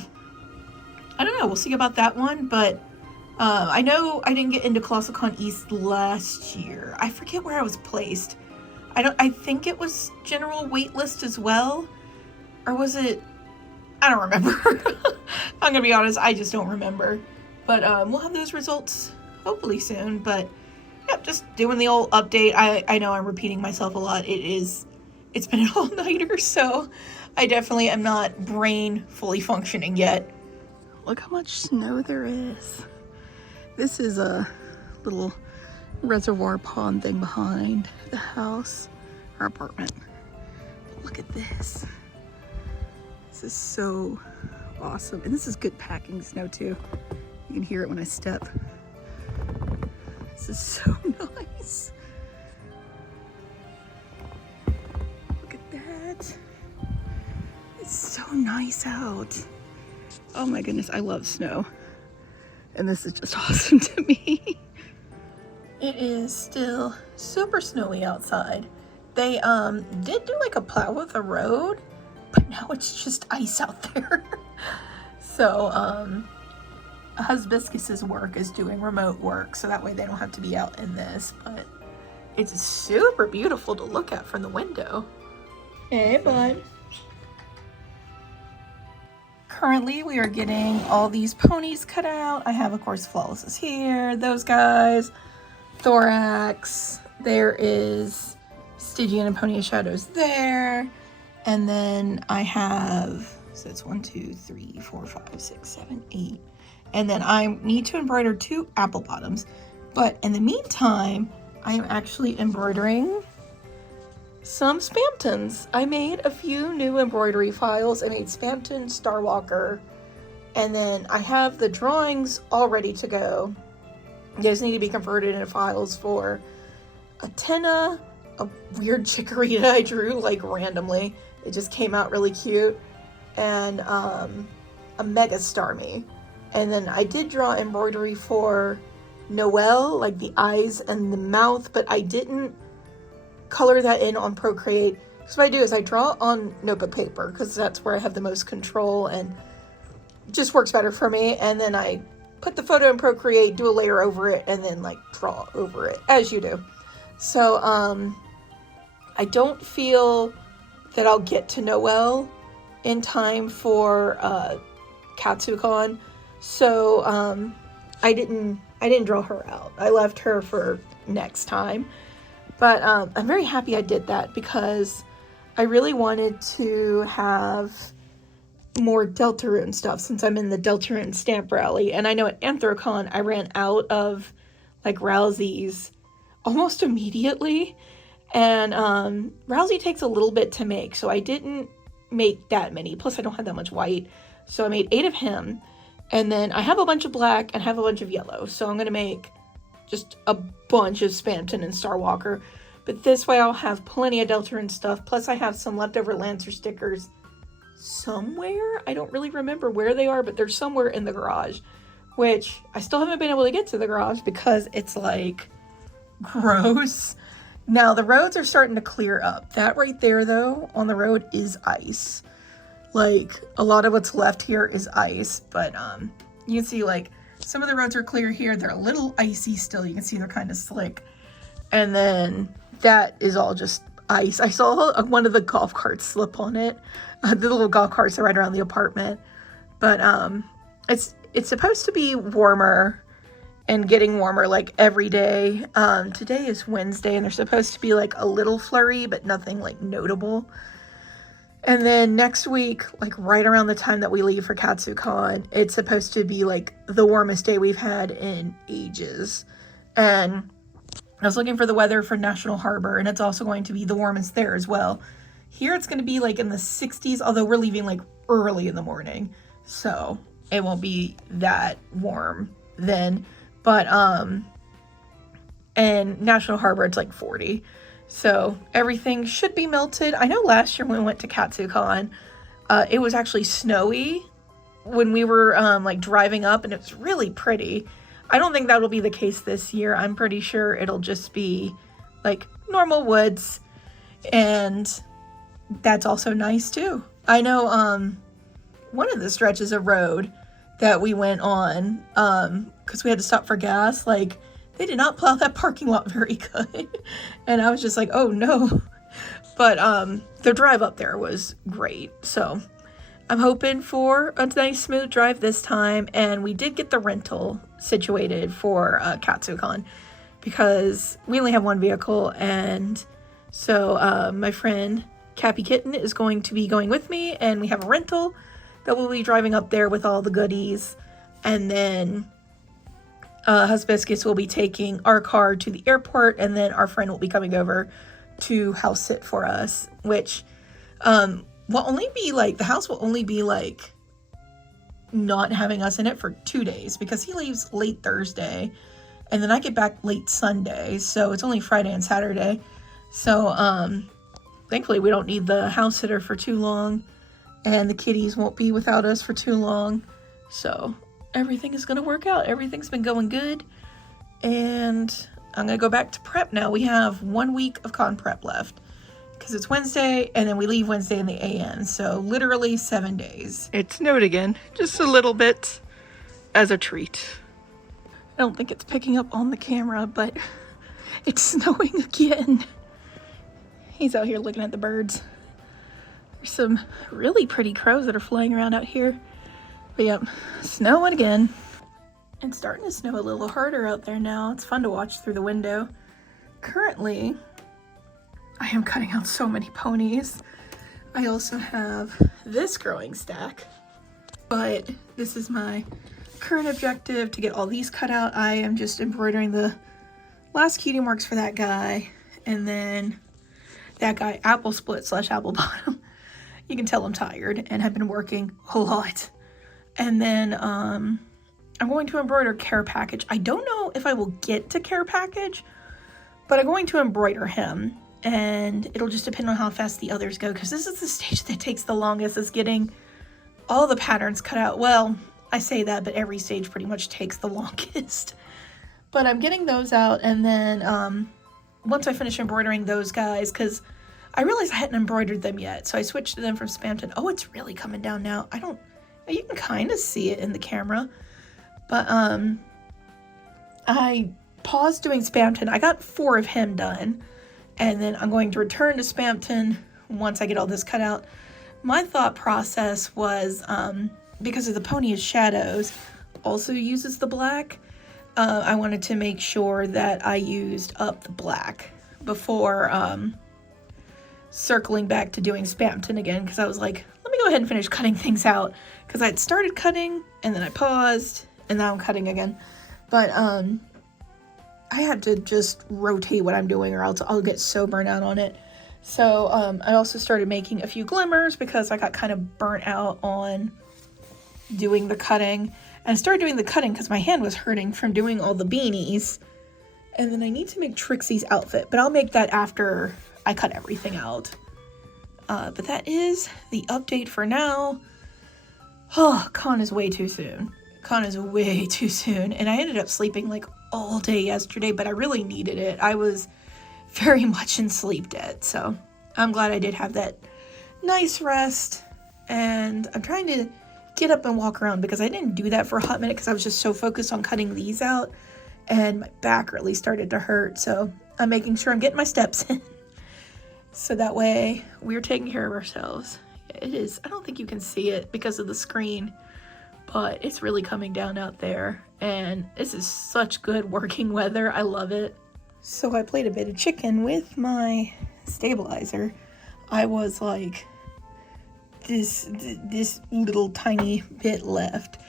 don't know. We'll see about that one. But I know I didn't get into Katsucon East last year. I forget where I was placed. I think it was general waitlist as well. Or was it? I don't remember. I'm going to be honest. I just don't remember. But we'll have those results hopefully soon. But yep, just doing the old update. I know I'm repeating myself a lot. It's been an all-nighter, so I definitely am not brain fully functioning yet. Look how much snow there is. This is a little reservoir pond thing behind the house, our apartment. But look at this. This is so awesome. And this is good packing snow too. You can hear it when I step. This is so nice. Look at that. It's so nice out. Oh my goodness, I love snow. And this is just awesome to me. It is still super snowy outside. They did do like a plow of the road, but now it's just ice out there. So Hibiscus's work is doing remote work, so that way they don't have to be out in this, but it's super beautiful to look at from the window. Hey, bud. currently we are getting all these ponies cut out. I have, of course, Flawless is here, those guys, Thorax, there is Stygian and Pony of Shadows there, and then I have, so it's 1, 2, 3, 4, 5, 6, 7, 8, and then I need to embroider 2 apple bottoms, but in the meantime, I am actually embroidering some Spamtons. I made a few new embroidery files. I made Spamton, Starwalker, and then I have the drawings all ready to go. They just need to be converted into files for a Tenna, a weird Chikorita I drew like randomly. It just came out really cute, and a Mega Starmie. And then I did draw embroidery for Noelle, like the eyes and the mouth, but I didn't color that in on Procreate, because what I do is I draw on notebook paper because that's where I have the most control and it just works better for me, and then I put the photo in Procreate, do a layer over it, and then like draw over it as you do. So I don't feel that I'll get to Noelle in time for Katsucon, so I didn't draw her out. I left her for next time. But I'm very happy I did that because I really wanted to have more Deltarune stuff since I'm in the Deltarune stamp rally. And I know at Anthrocon I ran out of like Rousey's almost immediately. And Rousey takes a little bit to make, so I didn't make that many. Plus I don't have that much white. So I made 8 of him. And then I have a bunch of black and have a bunch of yellow. So I'm going to make just a bunch of Spamton and Starwalker, but this way I'll have plenty of Deltarune stuff, plus I have some leftover Lancer stickers somewhere. I don't really remember where they are, but they're somewhere in the garage, which I still haven't been able to get to the garage because it's like gross. Now the roads are starting to clear up. That right there though on the road is ice. Like a lot of what's left here is ice, but you can see like some of the roads are clear here. They're a little icy still. You can see they're kind of slick. And then that is all just ice. I saw one of the golf carts slip on it. The little golf carts are right around the apartment. But it's supposed to be warmer and getting warmer like every day. Today is Wednesday and there's supposed to be like a little flurry, but nothing like notable. And then next week, like right around the time that we leave for Katsucon, it's supposed to be like the warmest day we've had in ages. And I was looking for the weather for National Harbor, and it's also going to be the warmest there as well. Here it's going to be like in the 60s, although we're leaving like early in the morning, so it won't be that warm then. But and National Harbor it's like 40. So everything should be melted. I know last year when we went to Katsucon, it was actually snowy when we were like driving up, and it was really pretty. I don't think that'll be the case this year. I'm pretty sure it'll just be like normal woods, and that's also nice too. I know one of the stretches of road that we went on, because we had to stop for gas, like they did not plow that parking lot very good. And I was just like, oh no. But the drive up there was great. So I'm hoping for a nice smooth drive this time. And we did get the rental situated for Katsucon because we only have one vehicle. And so my friend Cappy Kitten is going to be going with me, and we have a rental that we'll be driving up there with all the goodies. And then Hibiscus will be taking our car to the airport, and then our friend will be coming over to house sit for us, which will only be like, the house will only be like not having us in it for 2 days because he leaves late Thursday and then I get back late Sunday, so it's only Friday and Saturday. So thankfully we don't need the house sitter for too long, and the kitties won't be without us for too long, so everything is going to work out. Everything's been going good, and I'm going to go back to prep now. We have 1 week of con prep left because it's Wednesday, and then we leave Wednesday in the AM, so literally 7 days. It snowed again, just a little bit as a treat. I don't think it's picking up on the camera, but it's snowing again. He's out here looking at the birds. There's some really pretty crows that are flying around out here. But yep, snowing again. It's starting to snow a little harder out there now. It's fun to watch through the window. Currently, I am cutting out so many ponies. I also have this growing stack, but this is my current objective, to get all these cut out. I am just embroidering the last cutie marks for that guy, and then that guy apple split / apple bottom. You can tell I'm tired and have been working a lot. And then I'm going to embroider care package. I don't know if I will get to care package, but I'm going to embroider him, and it'll just depend on how fast the others go, because this is the stage that takes the longest, is getting all the patterns cut out. Well, I say that, but every stage pretty much takes the longest. But I'm getting those out, and then once I finish embroidering those guys, because I realized I hadn't embroidered them yet, so I switched to them from Spamton. Oh, it's really coming down now. You can kind of see it in the camera, but I paused doing Spamton. I got 4 of him done, and then I'm going to return to Spamton once I get all this cut out. My thought process was, because of the pony's shadows also uses the black, I wanted to make sure that I used up the black before circling back to doing Spamton again, because I was like, let me go ahead and finish cutting things out, because I'd started cutting and then I paused and now I'm cutting again. But I had to just rotate what I'm doing, or else I'll get so burnt out on it. So I also started making a few glimmers, because I got kind of burnt out on doing the cutting. And I started doing the cutting because my hand was hurting from doing all the beanies. And then I need to make Trixie's outfit, but I'll make that after I cut everything out. But that is the update for now. Oh, con is way too soon. Con is way too soon. And I ended up sleeping like all day yesterday, but I really needed it. I was very much in sleep debt, so I'm glad I did have that nice rest. And I'm trying to get up and walk around, because I didn't do that for a hot minute because I was just so focused on cutting these out, and my back really started to hurt. So I'm making sure I'm getting my steps in, so that way we're taking care of ourselves. It is, I don't think you can see it because of the screen, but it's really coming down out there, and this is such good working weather. I love it. So I played a bit of chicken with my stabilizer. I was like, this little tiny bit left,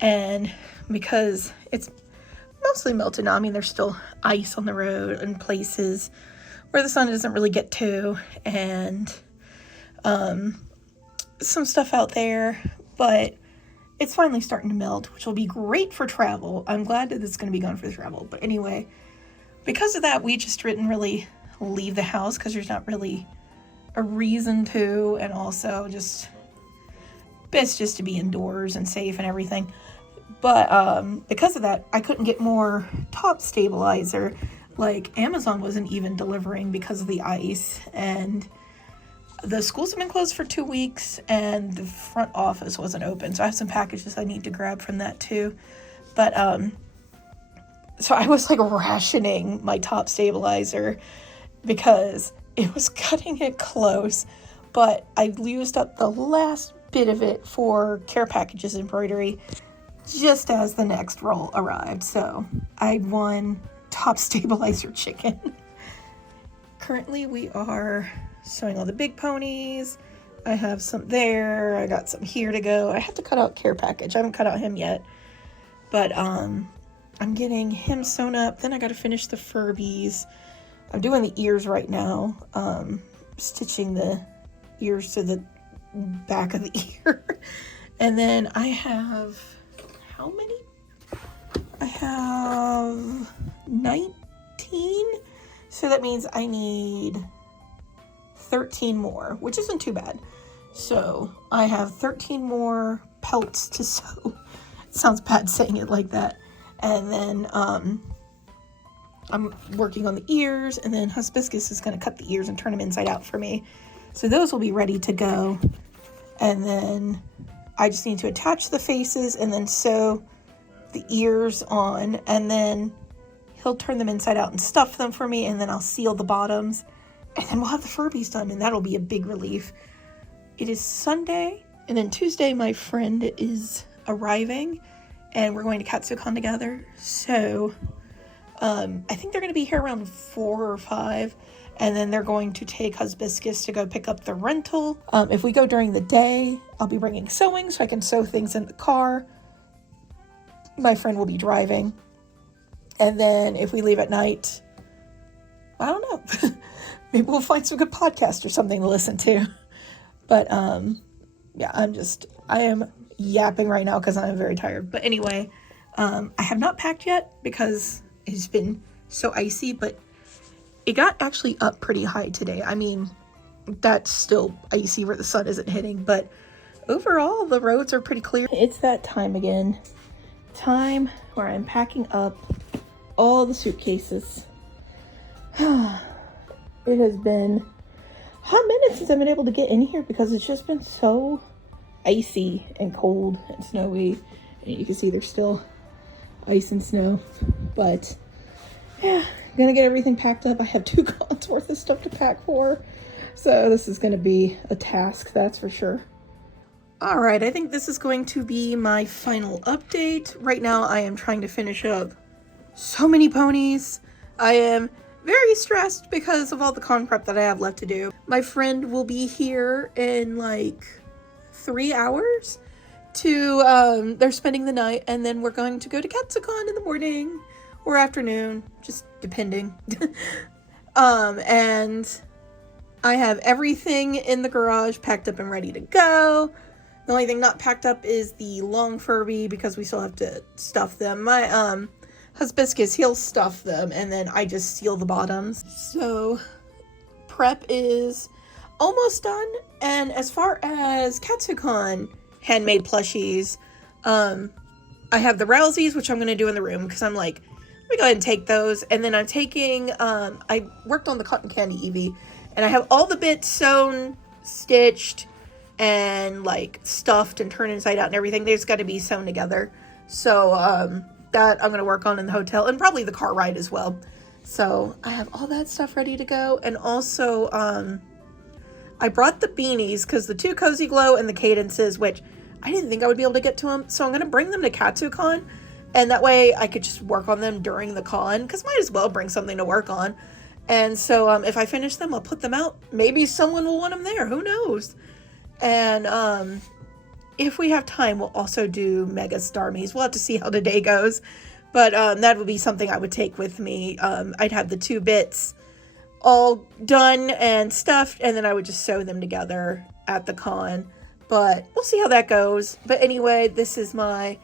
and because it's mostly melted now, I mean, there's still ice on the road and places where the sun doesn't really get to, and some stuff out there, but it's finally starting to melt, which will be great for travel. I'm glad that it's going to be gone for travel. But anyway, because of that, we just didn't really leave the house, because there's not really a reason to, and also just best just to be indoors and safe and everything. But because of that, I couldn't get more top stabilizer. Like, Amazon wasn't even delivering because of the ice, and the schools have been closed for 2 weeks, and the front office wasn't open, so I have some packages I need to grab from that too. But so I was like rationing my top stabilizer, because it was cutting it close, but I used up the last bit of it for care packages embroidery just as the next roll arrived. So I won top stabilizer chicken. Currently we are sewing all the big ponies. I have some there, I got some here to go. I have to cut out care package. I haven't cut out him yet, but I'm getting him sewn up. Then I got to finish the Furbies. I'm doing the ears right now, stitching the ears to the back of the ear. And then I have, how many? I have 19. So that means I need 13 more, which isn't too bad. So I have 13 more pelts to sew. It sounds bad saying it like that. And then I'm working on the ears, and then Hibiscus is going to cut the ears and turn them inside out for me. So those will be ready to go. And then I just need to attach the faces and then sew the ears on, and then he'll turn them inside out and stuff them for me, and then I'll seal the bottoms, and then we'll have the Furbies done, and that'll be a big relief. It is Sunday, and then Tuesday my friend is arriving, and we're going to Katsucon together. So I think they're going to be here around 4 or 5, and then they're going to take Hibiscus to go pick up the rental. If we go during the day, I'll be bringing sewing so I can sew things in the car. My friend will be driving. And then if we leave at night, I don't know. Maybe we'll find some good podcast or something to listen to. But yeah, I am yapping right now because I'm very tired. But anyway, I have not packed yet because it's been so icy, but it got actually up pretty high today. I mean, that's still icy where the sun isn't hitting, but overall the roads are pretty clear. It's that time again. Time where I'm packing up all the suitcases. It has been a hot minute since I've been able to get in here because it's just been so icy and cold and snowy. And you can see there's still ice and snow. But yeah, I'm gonna get everything packed up. I have 2 cons worth of stuff to pack for. So this is gonna be a task, that's for sure. All right, I think this is going to be my final update. Right now I am trying to finish up so many ponies. I am very stressed because of all the con prep that I have left to do. My friend will be here in like 3 hours to, they're spending the night, and then we're going to go to Katsucon in the morning or afternoon, just depending. And I have everything in the garage packed up and ready to go. The only thing not packed up is the long Furby because we still have to stuff them. My Hibiscus, he'll stuff them, and then I just seal the bottoms. So prep is almost done. And as far as Katsucon handmade plushies, I have the Rouseys, which I'm going to do in the room because I'm like, let me go ahead and take those. And then I'm taking, I worked on the Cotton Candy Eevee, and I have all the bits sewn, stitched, and like stuffed and turned inside out and everything. They've got to be sewn together. So that I'm going to work on in the hotel, and probably the car ride as well. So I have all that stuff ready to go. And also I brought the beanies because the 2 Cozy Glow and the Cadences, which I didn't think I would be able to get to them. So I'm going to bring them to Katsucon, and that way I could just work on them during the con because might as well bring something to work on. And so if I finish them, I'll put them out. Maybe someone will want them there. Who knows? And if we have time, we'll also do Mega Starmies. We'll have to see how the day goes. But that would be something I would take with me. I'd have the 2 bits all done and stuffed, and then I would just sew them together at the con. But we'll see how that goes. But anyway, this is my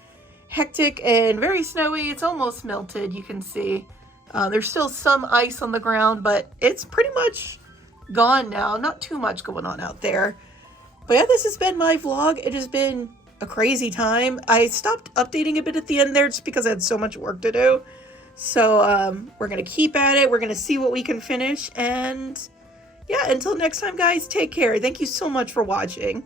hectic and very snowy. It's almost melted, you can see. There's still some ice on the ground, but it's pretty much gone now. Not too much going on out there. But yeah, this has been my vlog. It has been a crazy time. I stopped updating a bit at the end there just because I had so much work to do. So we're going to keep at it. We're going to see what we can finish. And yeah, until next time, guys, take care. Thank you so much for watching.